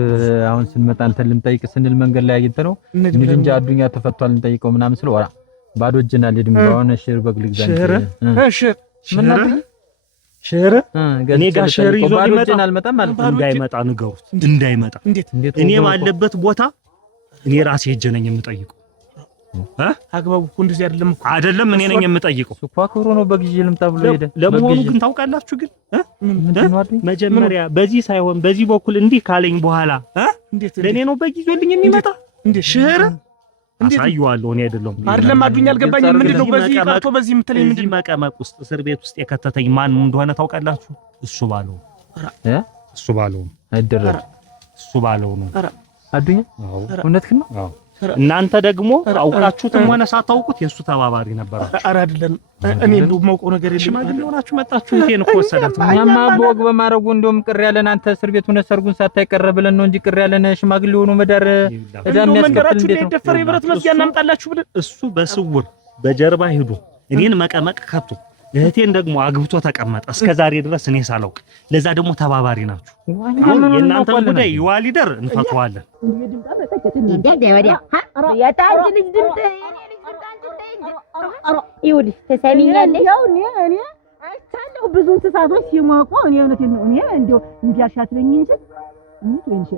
አሁን ስንመጣ አንተን ልንጠይቅ ስንል መንገድ ላይ አግኝተነው እንጂ አዱኛ ተፈቷል እንጠይቀው ምናምን ስለ ወራ ባዶ እጅና ለድም ባሆነ ሽር በግልግ ዘንድ ምን ነው ሸር እኔ ጋር ሸር ይዞ አልመጣም ማለት እንዳይመጣ ንገሩት እንዳይመጣ እኔ ባለበት ቦታ እኔ ራሴ ሄጄ ነኝ የምጠይቀው አግባቡ እኮ እንደዚህ አይደለም እኔ ነኝ የምጠይቀው እሱ ኳክሮ ነው በግዢ ልምጣ ብሎ ሄደ ለመሆኑ ግን ታውቃላችሁ ግን መጀመሪያ በዚህ ሳይሆን በዚህ በኩል እንዲህ ካለኝ በኋላ ለኔ ነው በጊዜልኝ የሚመጣ ሸር አሳየዋለሁ እኔ አይደለም አዱኛ አልገባኝም ምንድነው በዚህ ቀርቶ በዚህ የምትለኝ ምንድነው መቀመቅ ውስጥ እስር ቤት ውስጥ የከተተኝ ማን እንደሆነ ታውቃላችሁ እሱ ባለው አይደረም እሱ ባለው ነው አዱኛ እውነትህ ነው አዎ እናንተ ደግሞ አውቃችሁትም ሆነ ሳታውቁት የሱ ተባባሪ ነበራችሁ ኧረ አይደለም እኔ እንደው ማውቀው ነገር የለም ሽማግሌ ሆናችሁ መጣችሁ እንዴን እኮ ወሰዳት እኛማ በወግ በማረጉ እንደውም ቅር ያለን አንተ እስር ቤት ሆነ ሰርጉን ሳታይ ቀረ ብለን ነው እንጂ ቅር ያለን ሽማግሌ ሆኖ መዳር እዳም ያስከፍል እንዴት ነው ደፈረ ይብረት መስጊያ እናምጣላችሁ ብለን እሱ በስውር በጀርባ ሄዶ እኔን መቀመቅ ከቶ እህቴን ደግሞ አግብቶ ተቀመጠ እስከዛሬ ድረስ እኔ ሳላውቅ ለዛ ደግሞ ተባባሪ ናችሁ የእናንተ ጉዳይ ይዋሊደር እንፈቷለን እንዴ ወዲያ ያታንጂ ልጅ ድምጽ የኔ ልጅ ድምጽ ይኸውልሽ ተሰሚኛለሽ ያው እኔ አይቻለሁ ብዙ እንስሳቶች ሲሞቁ እኔ እውነቴን ነው እኔ እንደው እንዲያሻትለኝ እንጂ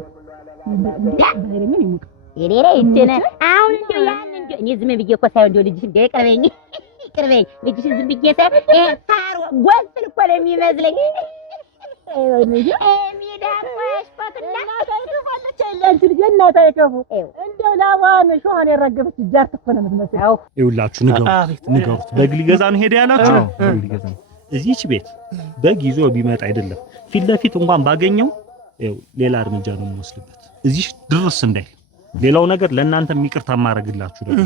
ባይረኝ ይሞቅ የሌላ እንትን አሁን እንደው ያን እንደው እኔ ዝም ብዬ እኮ ሳይሆን እንደው ልጅሽ እንዳይቀርበኝ ይቅርበኝ ልጅሽ ዝም ብዬ ሳይሆን ታሮ ጎንፍል እኮ ነው የሚመስለኝ ሚዳማሽ ፈቅላ ታይቷለች አይላንቺ ልጅ እናታ ይከፉ እንደው ላዋን ሾሃን ያረገፈች ጃርት እኮ ነው የምትመስለው ይውላችሁ ንገሩት በግ ሊገዛ ነው ሄደ ያላችሁ በግ ሊገዛ ነው እዚህች ቤት በግ ይዞ ቢመጣ አይደለም ፊት ለፊት እንኳን ባገኘው ሌላ እርምጃ ነው የምወስድበት እዚህ ድርስ እንዳይል ሌላው ነገር ለእናንተ ይቅርታ ማረግላችሁ ደግሞ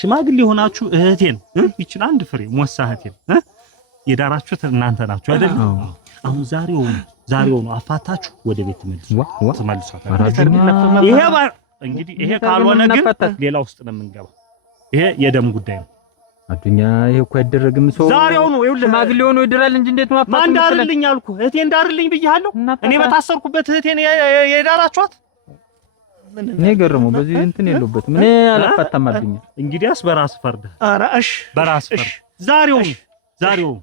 ሽማግሌ ሆናችሁ እህቴን ይችላል አንድ ፍሬ ሞሳ እህቴን የዳራችሁት እናንተ ናችሁ አይደል አሁን ዛሬው ነው አፋታችሁ ወደ ቤት ተመልሳችሁ ይሄ እንግዲህ ይሄ ካልሆነ ግን ሌላ ውስጥ ነው የምንገባው ይሄ የደም ጉዳይ ነው አዱኛ ይሄ እኮ አይደረግም ሰው ዛሬው ነው ይኸውልህ ሽማግሌ ሆኖ ይድራል እንጂ እንዴት ነው አፋታ እንዳርልኝ አልኩ እህቴ እንዳርልኝ ብያለሁ እኔ በታሰርኩበት እህቴን የዳራችኋት እኔ ገርመው በዚህ እንትን የለውበት ምን አላፋታም አዱኛ እንግዲያስ በራስ ፈርደ ኧረ እሺ በራስ ፈርደ ዛሬው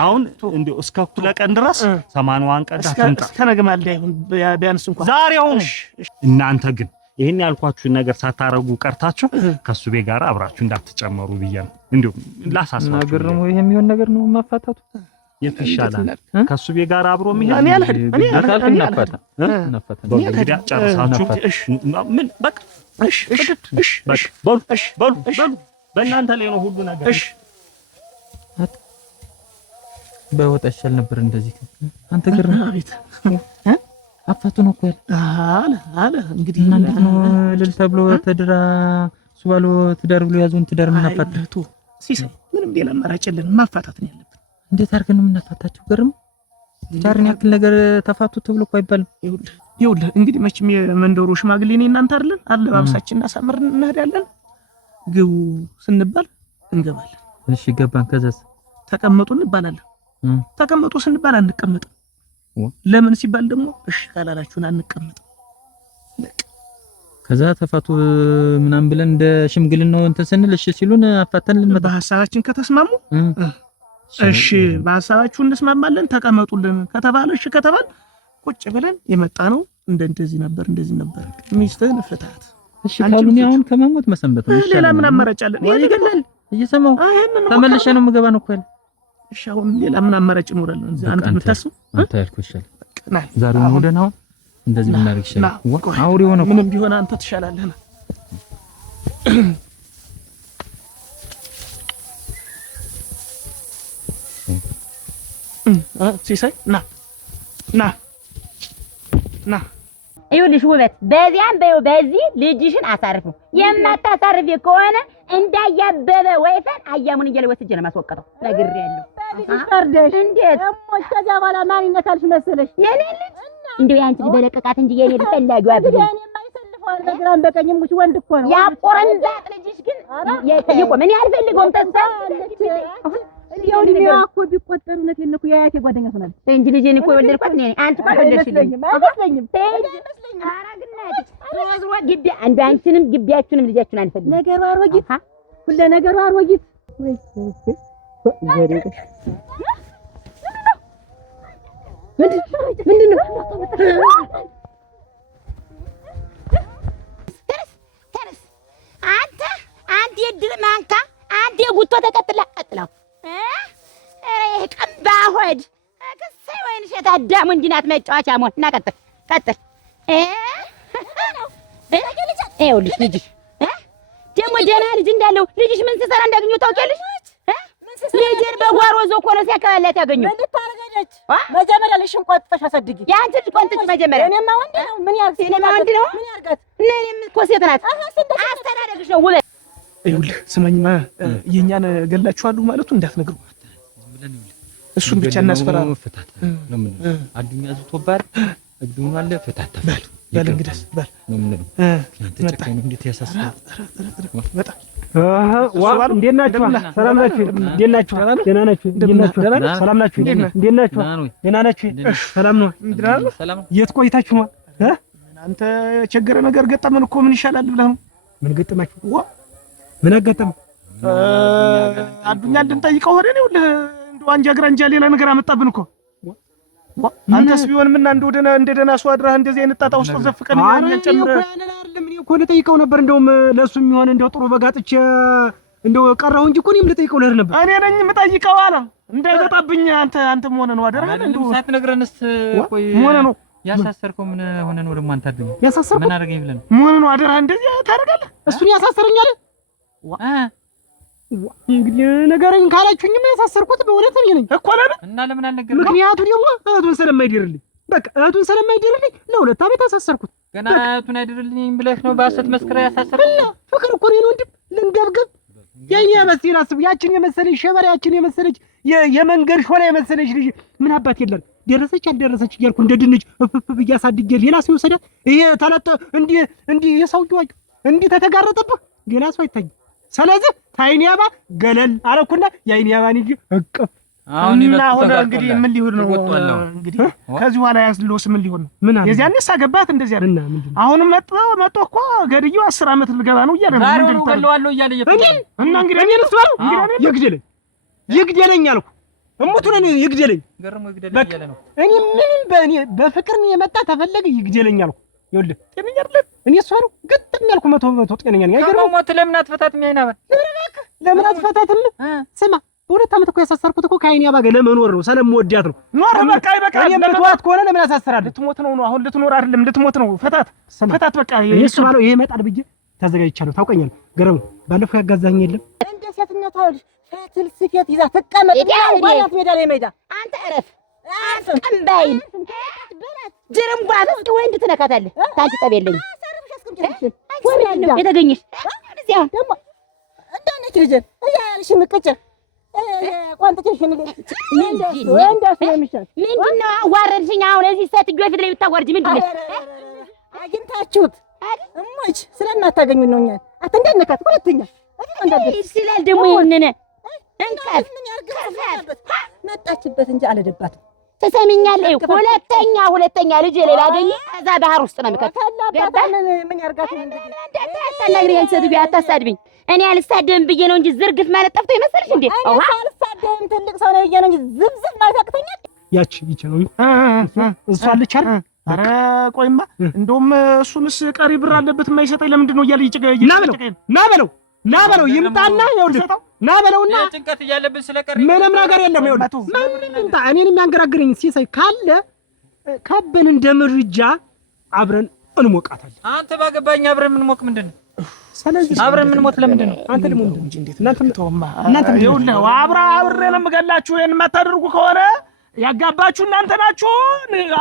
አሁን እንደው እስከ እኩለ ቀን ድረስ 80ዋን ቀን አትምጣ ተነግማል አይሁን ቢያንስ እንኳን ዛሬው እናንተ ግን ይሄን ያልኳችሁን ነገር ሳታረጉ ቀርታችሁ ከሱቤ ጋር አብራችሁ እንዳትጨመሩ ብዬ ነው እንደው ላሳስባችሁ ገርመው ይሄ የሚሆን ነገር ነው ማፋታቱ የፍሻላል ከሱቤ ጋር አብሮ የሚሄድ እኔ እናፋታ እንግዲህ ጨርሳችሁ ምን በቃ እሺ በሉ በእናንተ ላይ ነው ሁሉ ነገር እሺ በወጣ ይሻል ነበር እንደዚህ አንተ ገርም አቤት አፋቱ ነው እኮ አለ እንግዲህ እንዴት ነው ልል ተብሎ ተድራ ሱባሎ ትዳር ብሎ ያዙን ትዳር ምን አፋታቱ ሲሳይ ምንም ሌላ አማራጭ የለንም ማፋታት ነው ያለብን እንዴት አድርገን ነው የምናፋታቸው ገርም ትዳርን ያክል ነገር ተፋቱ ተብሎ እኮ አይባልም ይኸውልህ እንግዲህ መቼም የመንደሩ ሽማግሌ ነኝ እናንተ አይደለን አለባብሳችንና ሳምርን እንሄዳለን ግቡ ስንባል እንገባለን እሺ ገባን ከዛስ ተቀመጡ እንባላለን ተቀመጡ ስንባል አንቀመጥም ለምን ሲባል ደግሞ እሺ ካላላችሁን አንቀመጥም ከዛ ተፋቱ ምናምን ብለን እንደ ሽምግልናው እንትን ስንል እሺ ሲሉን አፋተን ልንመጣ በሐሳባችን ከተስማሙ እሺ በሐሳባችሁ እንስማማለን ተቀመጡልን ከተባለ እሺ ከተባል ቁጭ ብለን የመጣ ነው እንደዚህ ነበር ሚስትህን ፍታት እሺ ካሉኝ አሁን ከመሞት መሰንበት ነው ሌላ ምን አማራጭ አለን ይገላል እየሰማው ተመለሸ ነው የምገባ ነው እኮ እሺ አሁን ሌላ ምን አማራጭ ይኖራል አንተ የምታስብ አንተ ያልኩህ ይሻላል ዛሬው ነው ደህና እንደዚህ ብናደርግ ይሻላል አውሪ ሆነ ምንም ቢሆን አንተ ትሻላለህ ና ሲሳይ ና ይኸውልሽ ውበት በዚያም በዚህ ልጅሽን አሳርፉ የማታሳርፊ ከሆነ እንዳያበበ ወይፈን አያሙን እየለወስጀ ነው ማስወቀተው ነግሬያለሁ ፈርደሽ እንዴት እሞች ከዛ በኋላ ማን ይነካልሽ መሰለሽ የኔ ልጅ እንደው ያንቺ በለቀቃት እንጂ የኔ ልፈላጊው አብዱ የኔ የማይሰልፈው በግራም በቀኝም ሙሽ ወንድ እኮ ነው ያ ቆረንዛት ልጅሽ ግን ይቆም እኔ አልፈልገውም ተሳስተሽ እንደው ልጅዋ እኮ ቢቆጠር እውነቴን ነው የአያቴ ጓደኛ ሆናለች እንጂ ልጄን እኮ የወለድኳት እኔ አንቺ እኮ አልወለድሽልኝም አይመስለኝም ሮዝሮ ግቢ አንቺንም ግቢያችሁንም ልጃችሁን አንፈልግም ነገሩ አሮጊት ሁሉ ነገሩ አሮጊት ምንድን ነው አንተ የድር ማንካ አንተ የጉቶ ተቀጥላ ቀጥላው ቀምባ ሆድ ከሰይ ወይንሽ የታዳሙ እንጂ ናት መጫወቻ ሞት እና ቀጥል ይኸውልሽ ልጅሽ ደግሞ ደህና ልጅ እንዳለው ልጅሽ ምን ሲሰራ እንዳገኘው ታውቂያለሽ? ልጅን በጓሮ ዞ እኮ ነው ሲያከባላት ያገኘው። ምን ልታረጋለች? መጀመሪያ ልጅሽን ቆጥፈሽ አሳድጊ። ያንቺ ልጅ ቆንጥጭ መጀመሪያ። እኔማ ወንድ ነው። ምን ያርግ? እኔማ ወንድ ነው። ምን ያርጋት? እኔም እኮ ሴት ናት። አስተዳደግሽ ነው ውበት። ይኸውልህ ስማኝማ የኛን ገላችኋለሁ ማለቱ እንዳትነግሩ። እሱን ብቻ እናስፈራራ። ነው ምን አዱኛ ዝቶባል እግዱን አለ ፈታታ በል እንግዲህ በል ነው ምን መጣ እንዴት ያሳስባል በጣም እንዴት ናችሁ? ሰላም ናችሁ? እንዴት ናችሁ? ደህና ናችሁ? እንዴት ናችሁ? ሰላም ናችሁ? እንዴት ናችሁ? ደህና ናችሁ? ሰላም ነው። የት ቆይታችሁ ነው? አንተ የቸገረ ነገር ገጠመን እኮ ምን ይሻላል ብለህ ነው? ምን ገጠማችሁ? ምን አጋጠመ? አዱኛ እንድንጠይቀው ሆነ ነው እንደው አንጃ ግራንጃ ሌላ ነገር አመጣብን እኮ አንተስ ቢሆን ምን እንደደና ሰው አድራህ እንደዚህ አይነት ጣጣ ውስጥ ዘፍቀን ያንን ጨምረ አይደለም እኔ እኮ ልጠይቀው ነበር እንደውም ለሱ የሚሆን እንደው ጥሩ በጋጥቼ እንደው ቀራው እንጂ እኮ እኔም ልጠይቀው ልሄድ ነበር እኔ ነኝ የምጠይቀው አለ እንዳይመጣብኝ አንተም ሆነ ነው አደረህ እንደው ሳትነግረንስ ቆይ ሆነ ነው ያሳሰርከው ምን ሆነ ነው ደግሞ አንተ አድርገኝ ያሳሰርከው ምን አደረገኝ ብለን ሆነ ነው አደረህ እንደዚህ ታደርጋለህ እሱን ያሳሰረኛል እንግዲህ ነገረኝ ካላችሁኝማ ያሳሰርኩት በእውነት እኔ ነኝ እኮ ለምን እና ለምን አልነገረኝ ምክንያቱ ደግሞ እህቱን ስለማይድርልኝ በቃ እህቱን ስለማይድርልኝ ለሁለት ዓመት ያሳሰርኩት ገና እህቱን አይድርልኝ ብለህ ነው በሐሰት መስከረ ያሳሰርኩት ፍቅር እኮ ነው ወንድም ልንገብገብ የኛ መስኪን አስብ ያችን የመሰለች ሸበራ ያችን የመሰለች የመንገድ ሾላ የመሰለች ልጅ ምን አባት የለም ደረሰች አልደረሰች እያልኩ እንደ ድንች እፍፍ ብያሳድጌ ሌላ ሰው ወሰዳት ይሄ ተለጠ እንዲህ የሰውየው እንዲህ ተተጋረጠብህ ሌላ ሰው አይታይም ስለዚህ ታይኒያባ ገለል አረኩና ያይኒያባን እንጂ እቅፍ አሁን እንግዲህ ምን ሊሆን ነው እንግዲህ ከዚህ በኋላ ያስሎስ ምን ሊሆን ነው ምን አለ የዚያኔ ሳገባት እንደዚህ አይደል አሁን መጥቶ እኮ ገድዩ 10 ዓመት ልገባ ነው እያለ ነው ምንድነው ገለዋለሁ እያለ እና እንግዲህ እኔ ልስዋል እንግዲህ ይግደለኝ አልኩ እሙቱን እኔ ይግደለኝ ገርሞ ይግደለኝ እያለ ነው እኔ ምንም በእኔ በፍቅር ነው የመጣ ተፈለገ ይግደለኝ አልኩ ይኸውልህ ጤነኛ አይደለም እኔ እሷ ነው ግጥም ያልኩ መቶ ጤነኛ ነኝ አይገርም ሞት ለምን አትፈታትም ያይናባ ለምን አትፈታትም ስማ በሁለት ዓመት እኮ ያሳሰርኩት እኮ ከአይኒያባ ጋር ለመኖር ነው ስለምወዳት ነው ኖር በቃ ለምትዋት ከሆነ ለምን አሳስራለሁ ልትሞት ነው አሁን ልትኖር አይደለም ልትሞት ነው ፈታት በቃ እሱ ማለት ይሄ መጣል ብዬ ተዘጋጅቻለሁ ታውቀኛለህ ገረሙ ባለፈው ያጋዛኝ የለም እንደ ሴትነት አይደል ፈትል ስፌት ይዛ ተቀመጥ ባላት ሜዳ ላይ ሜዳ አንተ እረፍ አስቀምባይ ጀረምባ እስኪ ወንድ ትነካታለህ ታንቺ ጠብ የለኝም ወራለሁ የተገኘሽ እዚያው ደግሞ እንዳነች ልጅ እያልሽ ምቅጭር ቋንጥሽን ወንድ ስለምሻል ምንድነው አዋረድሽኝ አሁን እዚህ ሴትዮ ፊት ላይ ብታዋርጂ ምንድነው አግኝታችሁት እሞች ስለማታገኙ ነው እኛ አትንደነካት ሁለተኛ ይስላል ደግሞ ይሄንን እንካት መጣችበት እንጂ አልደባትም ተሰሚኛለህ ሁለተኛ ልጅ ላይ ባገኝ እዛ ባህር ውስጥ ነው የምከት ምን ያርጋት እንዴ ሴትዮ አታሳድብኝ እኔ አልሳደብም ብዬ ነው እንጂ ዝርግፍ ማለት ጠፍቶ ይመስልሽ እንዴ አልሳደብም ትልቅ ሰው ነው ብዬ ነው እንጂ ዝብዝብ ማለት አቅተኛል ያቺ ይቻለው እሷ አለች አይደል ኧረ ቆይማ እንደውም እሱንስ ቀሪ ብር አለበት የማይሰጠኝ ለምንድን ነው እያለ ና በለው ይምጣና ይኸውልህ ና በለውና ጭንቀት እያለብን ስለቀሪ ምንም ነገር የለም ይኸውልህ ምንም ይምጣ እኔን የሚያንገራግረኝ ሲሳይ ካለ ካብን እንደምርጃ አብረን እንሞቃታለን አንተ ባገባኝ አብረን ምን ሞቅ ምንድነው ስለዚህ አብረን ምን ሞት ለምንድን ነው አንተ ደግሞ እንጂ እንዴት እናንተ ይኸውልህ አብሬን የምገላችሁ ይሄን የማታደርጉ ከሆነ ያጋባችሁ እናንተ ናችሁ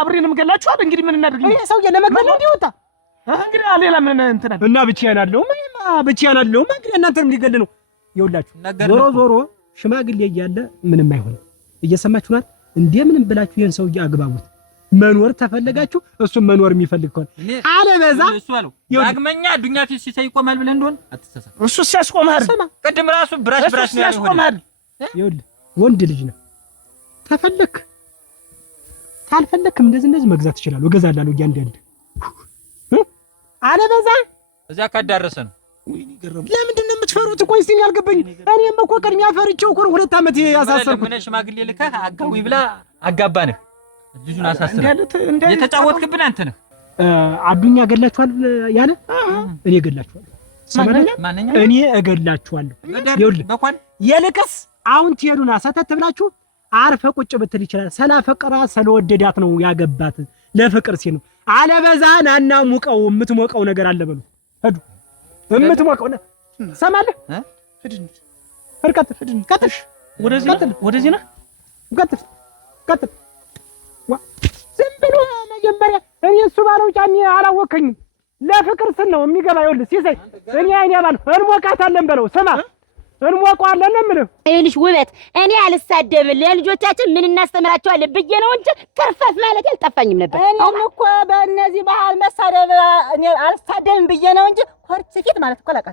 አብሬን የምገላችሁ አይደል እንግዲህ ምን እናድርግ ይሄ ሰውዬ ለመግደል ነው እንዲወጣ እንግዲህ ሌላ ምን እንትን እና ብቻዬን አለሁ እንግዲህ እናንተንም ሊገል ነው ይኸውላችሁ ዞሮ ሽማግሌ እያለ ምንም አይሆንም እየሰማችሁ ናት እንደምንም ብላችሁ ይሄን ሰውዬ አግባቡት መኖር ተፈለጋችሁ እሱም መኖር የሚፈልግ ከሆነ አለበዛ እሱ አለው ዳግመኛ ዱኛ ፊት ሲሳይ ይቆማል ብለህ እንደሆነ አትተሳሳ እሱ ሲያስቆማል ቅድም ራሱ ብራሽ ነው ያስቆማል ይኸውልህ ወንድ ልጅ ነው ተፈለክ ካልፈለክም እንደዚህ መግዛት ይችላል እገዛላለሁ እያንዳንድ አለበዛ እዛ ካዳረሰ ነው ወይኔ ገረም ለምንድን ነው የምትፈሩት ቆይ እስቲ ያልገባኝ እኔም እኮ ቅድሚያ ፈርቼው እኮ 2 ዓመት ያሳሰርኩ ምን ሽማግሌ ልከህ አጋዊ ብላ አጋባንህ ልጁን አሳስረ የተጫወትክብን አንተ ነህ አዱኛ ገላችኋል ያለ እኔ ገላችኋለሁ ማንኛ እኔ እገላችኋለሁ ይኸውልህ በኳን የልቅስ አሁን ትሄዱና ሰተት ብላችሁ አርፈ ቁጭ ብትል ይችላል ሰላፈቀራ ስለወደዳት ነው ያገባት ለፍቅር ሲል ነው አለበዛ ናና ሙቀው የምትሞቀው ነገር አለ በሉ ሄዱ የምትሞቀው ሰማለህ ቀጥል ወደዚህ ነህ ቀጥል ዝም ብሎ መጀመሪያ እኔ እሱ ባለው ጫኔ አላወከኝም ለፍቅር ስል ነው የሚገባ ይኸውልህ ሲሳይ እኔ አይኔ ባል እንሞቃታለን በለው ስማ እንሞቀዋለን እምልህ ይኸውልሽ ውበት እኔ አልሳደብም ለልጆቻችን ምን እናስተምራቸዋለን ብዬ ነው እንጂ ከርፈፍ ማለት አልጠፋኝም ነበር እኔም እኮ በእነዚህ መሀል መሳደብ እኔ አልሳደብም ብዬ ነው እንጂ ኮርች ፊት ማለት እኮ ለቃ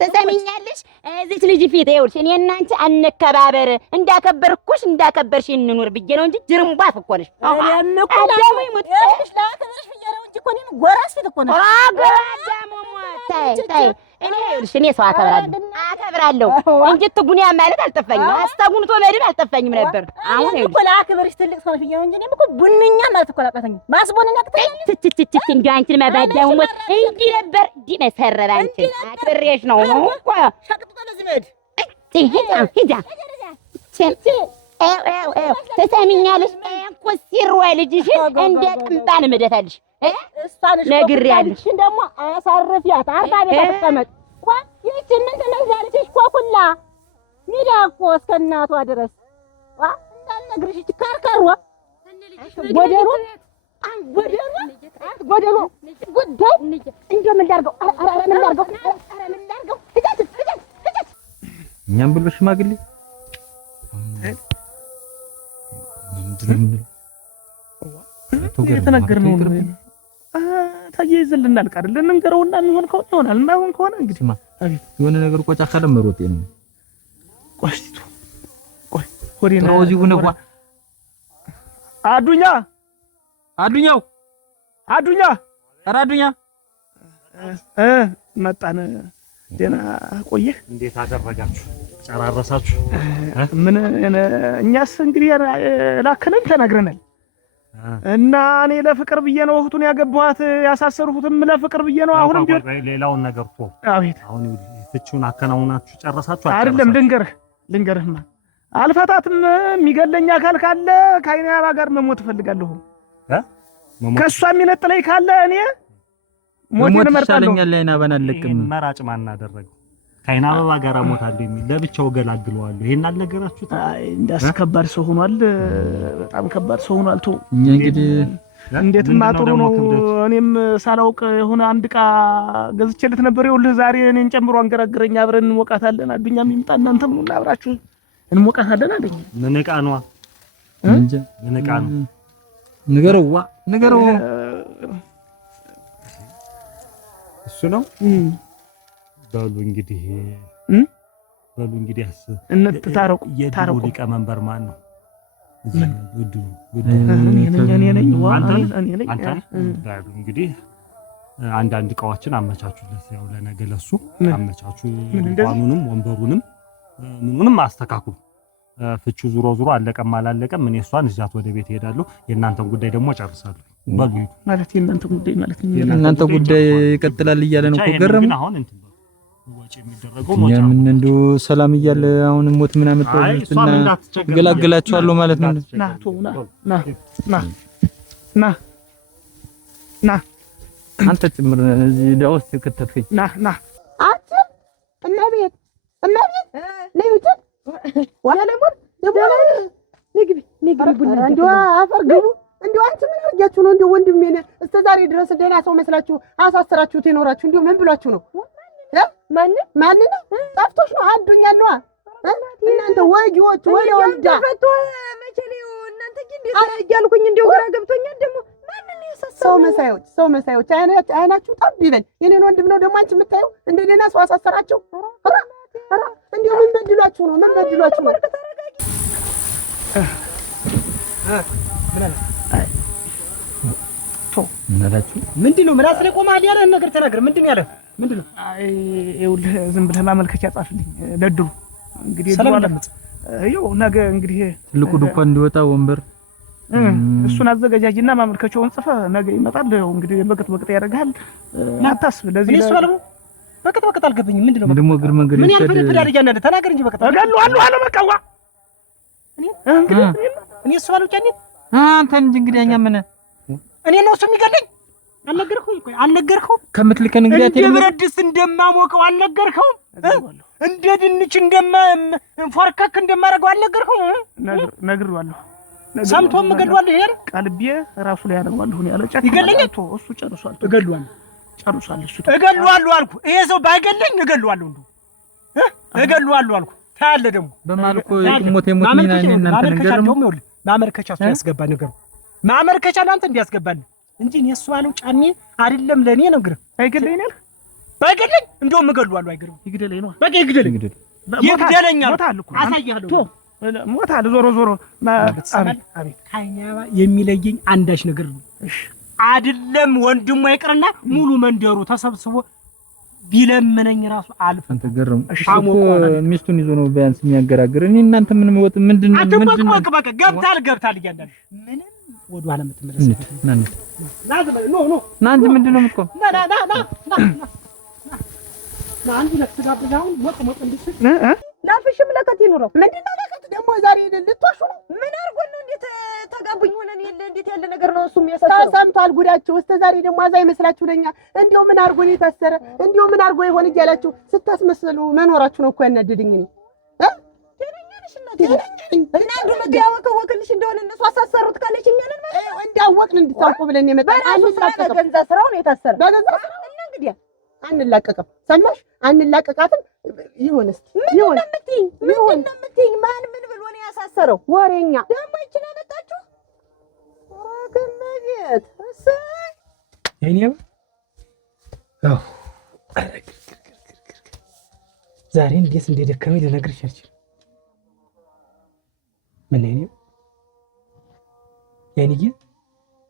ተሰሚኛለሽ እዚች ልጅ ፊት ይኸውልሽ እኔ እና አንቺ አንከባበር እንዳከበርኩሽ እንዳከበርሽ እንኑር ብዬ ነው እንጂ ጅርምባፍ እኮ ነሽ እኔም እኮ አዳሙ ይሙት እሺ ላተነሽ ብዬ ነው እንጂ እኮ እኔም ጎራስ ፊት እኮ ነሽ ጎራዳሙ ታይ እኔ ይኸውልሽ እኔ ሰው አከብራለሁ እንጂ ትጉንያ ማለት አልጠፋኝም። አስተጉንቶ መድብ አልጠፋኝም ነበር። አሁን ይኸውልሽ እኮ ለአክብርሽ ትልቅ ሰው ነሽ እንጂ እኔም እኮ ቡንኛ ማለት እኮ አላቃተኝም። ማስቦንኛ ትትትትት እንዴ አንቺን ማባዳው ሞት እንጂ ነበር ዲ መሰረራ አንቺን አክብሬሽ ነው እኮ ሸቅጥ ለዚህ መድ ሂዳ ተሰሚኛለሽ እኮ ሲሯ ልጅሽ እንደ ቅምጣን መደታልሽ ነግሬያለሽ። ደግሞ አሳርፊያት አርባ ቤት ተቀመጥ ዋ ይቺ ምን ትመስላለች? ኮኩላ ሚዳ እኮ እስከ እናቷ ድረስ ዋ እንዳልነግርሽ እቺ ካርካሯ ጎደሎ ጎደሎ ጉዳይ እንደው ምን ላድርገው? ኧረ ምን ላድርገው? እኛም ብሎ ሽማግሌ የተነገርነው ተያይዘን ልናልቅ አይደል? እንንገረውና የሚሆን ከሆነ ይሆናል፣ የማይሆን ከሆነ እንግዲህ የሆነ ነገር ቆጫ ካለ መሮጤ ነው። ቆሽቲቱ ቆይ ወዲና ወዲሁ ነው አዱኛው መጣን። ደህና ቆየህ? እንዴት አደረጋችሁ? ጨራረሳችሁ? ምን እኛስ እንግዲህ ላከለን ተናግረናል። እና እኔ ለፍቅር ብዬ ነው እህቱን ያገባኋት፣ ያሳሰሩትም ለፍቅር ብዬ ነው። አሁንም ቢሆን ሌላውን ነገር እኮ አቤት፣ አሁን ፍቺውን አከናውናችሁ ጨረሳችሁ? አይደለም ልንገርህማ አልፈታትም። የሚገለኝ አካል ካለ ከአይኔ አባ ጋር መሞት እፈልጋለሁ። ከእሷ የሚነጥለኝ ካለ እኔ ሞቴን እመርጣለሁ። አይኔ አባን አልለቅም። መራጭ ማን አደረገው? ከአይኔ አባ ጋር እሞታለሁ የሚል ለብቻው ገላግለዋለሁ። ይሄን አልነገራችሁት? እንዳስ ከባድ ሰው ሆኗል። በጣም ከባድ ሰው ሆኗል። ተው እንግዲህ እንዴትማ ጥሩ ነው። እኔም ሳላውቅ የሆነ አንድ ዕቃ ገዝቼለት ነበር። ይኸውልህ ዛሬ እኔን ጨምሮ አንገራግረኝ። አብረን እንሞቃታለን። አዱኛም ይምጣ እናንተም ነው አብራችሁ እንሞቃታለን አለኝ። ምን ዕቃ ነው? ምን ዕቃ ነው? ንገረው። እሱ ነው በሉ እንግዲህ ታረቁ። ሊቀመንበር ማን ነው? እንግዲህ አንዳንድ እቃዎችን አመቻቹለት። ያው ለነገ ለሱ አመቻቹ። ድንኳኑንም ወንበሩንም ምንም አስተካክሉ። ፍቹ ዙሮ አለቀም አላለቀም እኔ እሷን እዛት ወደ ቤት ሄዳለሁ። የእናንተን ጉዳይ ደግሞ ጨርሳለሁ። በሉ ማለት የእናንተን ጉዳይ ማለት ነው። የእናንተ ጉዳይ ይቀጥላል እያለ ነው እኮ ገረም። አሁን እንትን ወጪ የሚደረገው ምን እንደው ሰላም እያለ አሁን ሞት ምን አመጣው? ገላግላችኋለሁ ማለት ነው። ና አንተ ጭምር እዚህ ዳውስ ከተፈኝ ና አንተ እመቤት ለዩት ወለለሙር ንግቢ ቡና እንደው አፈር ግቡ። እንደው አንቺ ምን አርጋችሁ ነው? እንደው ወንድሜ እስከ ዛሬ ድረስ ደህና ሰው መስላችሁ አሳስራችሁት የኖራችሁ እንደው ምን ብሏችሁ ነው? ማን ጠፍቶሽ ነው? አዱኛ ነው እናንተ ወጊዎች ወይ ወልዳ ፈቶ መቼሌው እናንተ ግን እያልኩኝ እንደው ግራ ገብቶኛል። ደግሞ ማንን ያሳሰው? ሰው መሳዮች አይናችሁ ጠብ ይበል። የኔን ወንድም ነው ደግሞ አንቺ የምታየው እንደ ደህና ሰው አሳሰራችሁ። እንደው ምን በድሏችሁ ነው? ምንድነው? ምላስ ላይ ቆማል ያለ ነገር ተናገር። ምንድነው ያለ? ምንድነው? ይኸውልህ ዝም ብለህ ማመልከቻ ጻፍልኝ ለድሩ። እንግዲህ ይኸው ነገ እንግዲህ ትልቁ ድንኳን እንዲወጣ ወንበር እሱን አዘጋጃጅና ማመልከቻውን ጽፈህ ነገ ይመጣል። ይኸው እንግዲህ በቅጥ ያደርጋል። አታስብ። ለዚህ እኔ ሰው በቅጥ አልገባኝም። ምንድነው? ደግሞ እግር መንገድ ምን ያልፈለ ፍዳርያ እንዳለ ተናገር እንጂ በቅጥ እገለዋለሁ አለ። በቃ እኔ እሱ ባለው ጫኔ አንተ እንግዲህ እኛ ምን እኔ ነው እሱ የሚገለኝ? አልነገርኸውም? ከምትልከን እንግዲህ እንደ ብረት ድስት እንደማሞቀው አልነገርኸውም? እንደ ድንች ፎርከክ እንደማደርገው አልነገርኸውም? ነግሬዋለሁ። ሰምቶም እገለዋለሁ። ይሄ ቀልቤ ራሱ ላይ ያደርገዋለሁ ነው ያለው። ይገለኛል። እሱ ጨርሷል። እሱ እገለዋለሁ አልኩ። ይሄ ሰው ባይገለኝ እገለዋለሁ። እገለዋለሁ አልኩ። ታያለህ ደግሞ በማልኮ ሞት ምን እናንተ ነገርም ማመልከቻ እሱ ያስገባ ነገሩ ማመልከቻ ለአንተ እንዲያስገባልህ እንጂ እኔ እሱ ባለው ጫኔ አይደለም ለኔ ነገር አይገለኝ ነው። ባይገለኝ እንደውም እገለዋለሁ። አይገርም? ይግደለኝ ነው። በቃ ይግደለኝ። ይግደለኛል። አሳያለሁ። ሞታል። ዞሮ አቤት ካይናባ የሚለየኝ አንዳች ነገር ነው። አይደለም ወንድሙ አይቀርና ሙሉ መንደሩ ተሰብስቦ ቢለምነኝ ራሱ አልፍ አንተ ገረም ሚስቱን ይዞ ነው ቢያንስ የሚያገራግር። እኔ እናንተ ምን ወጥ ምንድነው በቃ ገብታል እያንዳንዱ ምንም ወደ ኋላ የምትመለስ ና አንተ ምንድነው የምትቆም ና አንተ ለተጋብዛው ሞት እንድትል ላፍሽም ለከት ይኖረው ምንድነው ለከት ደግሞ ዛሬ ልትዋሹ ነው? ምን አርጎ ነው? እንዴት ተጋቡኝ ሆነን እንዴት ያለ ነገር ነው? እሱም የሰሰረው ሰምቷል ጉዳችሁ። እስከ ዛሬ ደግሞ አዛ ይመስላችሁ ለኛ እንዴው ምን አርጎ ነው የታሰረ እንዴው ምን አርጎ ይሆን እያላችሁ ስታስመስሉ መኖራችሁ ነው እኮ ያናደደኝ እኔ እና አንዱ መጋወቅ ወክልሽ እንደሆነ እነሱ አሳሰሩት ካለች እኛ ነን ማለት እንዳወቅን እንድታውቁ ብለን የመጣን አንላቀቀም። በገንዛ ስራው ነው የታሰረ በገንዛ ስራው እና እንግዲህ አንላቀቀም። ሰማሽ? አንላቀቃትም። ይሁን እስኪ ይሁን ምንድን ነው የምትይኝ? ማን ምን ብሎ ነው ያሳሰረው? ወሬኛ ደግሞ ይችን አመጣችሁ ወገመቤት እሰይ የኔው አዎ ዛሬ እንዴት እንደደከመኝ ልነግርሽ አልችልም። ምን ነው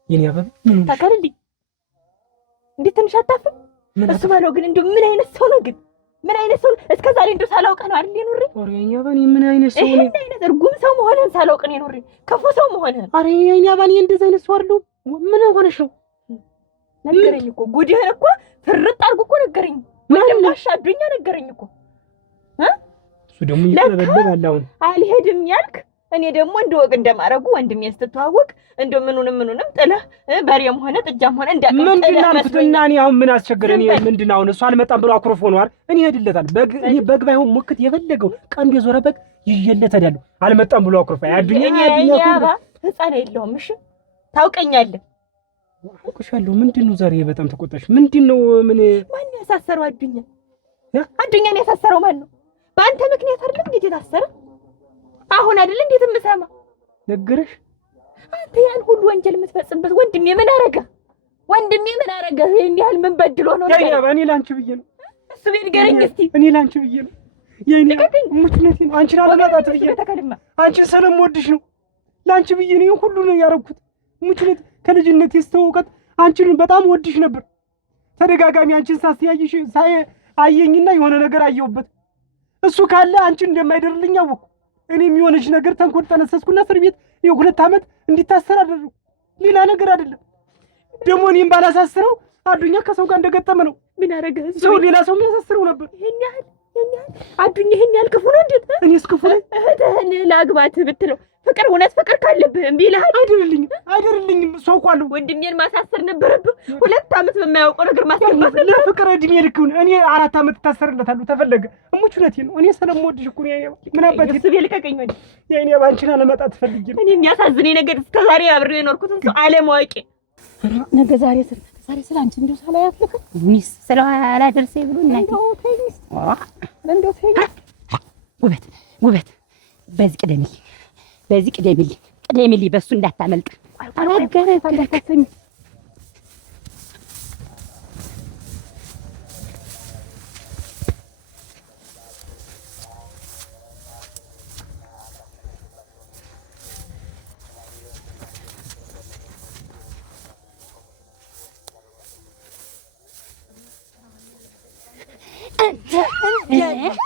የኔ አበባ ታከልልኝ እንዴት ትንሽ አታፍም? እሱ ባለው ግን እንደው ምን አይነት ሰው ነው ግን? ምን አይነት ሰው እስከ ዛሬ እንደው ሳላውቅ ነው አይደል የኖሬ? ኧረ የኔ አባኔ ምን አይነት ሰው ነው? ይሄን አይነት እርጉም ሰው መሆንህን ሳላውቅ ነው የኖሬ። ክፉ ሰው መሆንህን። ኧረ የኔ አባኔ እንደዚህ አይነት ሰው አይደለም። ምን ሆነሽ ነው? ነገረኝ እኮ ጉድህን እኮ ፍርጥ አድርጎ እኮ ነገረኝ። ምንም አሻዱኛ ነገረኝ እኮ እሱ ደግሞ ይተበለባል። አሁን አልሄድም ያልክ እኔ ደግሞ እንደ ወግ እንደማረጉ ወንድሜ ስትተዋወቅ እንደው ምኑንም ጥለህ በሬም ሆነ ጥጃም ሆነ እንዳቀም ምንድን አልኩትና እኔ አሁን ምን አስቸገረኝ? ምንድን አሁን እሱ አልመጣም ብሎ አኩርፎ ነው አይደል? እኔ ሄድለታል እኔ በግ ባይሆን ሙክት የፈለገው ቀንዱ የዞረ በግ ይዤለት ሄዳለሁ። አልመጣም ብሎ አኩርፎ ያዱኛ ያባ ህፃን የለውም። እሺ ታውቀኛለህ። አውቅሻለሁ። ምንድነው ዛሬ በጣም ተቆጣሽ? ምንድነው? ምን ማን ያሳሰረው? አዱኛን ያሳሰረው ማን ነው? በአንተ ምክንያት አይደል እንዴት የታሰረ? አሁን አይደል እንዴት የምሰማ ነገረሽ? አንተ ያን ሁሉ ወንጀል የምትፈጽምበት ወንድሜ ምን አረገ? ይሄን ያህል ምን በድሎ ነው? እኔ ላንቺ ብዬ ነው። እሱ ቤት ገረኝ እስቲ እኔ ላንቺ ብዬ ነው። የኔ ሙትነቴ ነው። አንቺን አለማጣት ብዬ አንቺን ስለምወድሽ ነው። ላንቺ ብዬ ነው ሁሉ ነው ያረኩት። ሙትነት ከልጅነቴ ስተውቀት አንቺን በጣም ወድሽ ነበር። ተደጋጋሚ አንቺን ሳስያይሽ አየኝና የሆነ ነገር አየሁበት። እሱ ካለ አንቺን እንደማይደርልኝ አወኩ። እኔም የሆነች ነገር ተንኮል ጠነሰስኩና እስር ቤት የ2 ዓመት እንዲታሰር አደረኩ። ሌላ ነገር አይደለም። ደግሞ እኔም ባላሳስረው አዱኛ ከሰው ጋር እንደገጠመ ነው። ምን አረገ? ሰው ሌላ ሰው የሚያሳስረው ነበር። ይሄን ያህል አዱኛ ይሄን ያህል ክፉ ነው እንዴት? እኔስ ክፉ ነኝ? እህትህን ላግባት ብትለው እውነት ፍቅር ካለብህ እምቢ ይልሃል። አይደርልኝም። ሰው እኮ ወንድሜን ማሳሰር ነበረብህ። 2 ዓመት በማያውቀው ነገር ማስገባት ነበር። ለፍቅር እድሜ ልክ እኔ 4 ዓመት ታሰርለታለሁ ተፈለገ። እሙቹነቴ ነው። እኔ ስለምወድሽ እኮ ነው። ምን አባቴ እሱ ልቀቀኝ ወዲህ። የኔ ባንቺን አለመጣት ፈልጌ ነው። እኔ የሚያሳዝነኝ ነገር እስከ ዛሬ አብሬው የኖርኩትን ሰው አለማወቄ። ነገ ዛሬ ስላንቺ እንደው ሳላያፍልክ ሚስ ስላላደርሰ ብሎ እናንተ ውበት በዚህ ቅደምልኝ በሱ እንዳታመልጥ አላገረኝ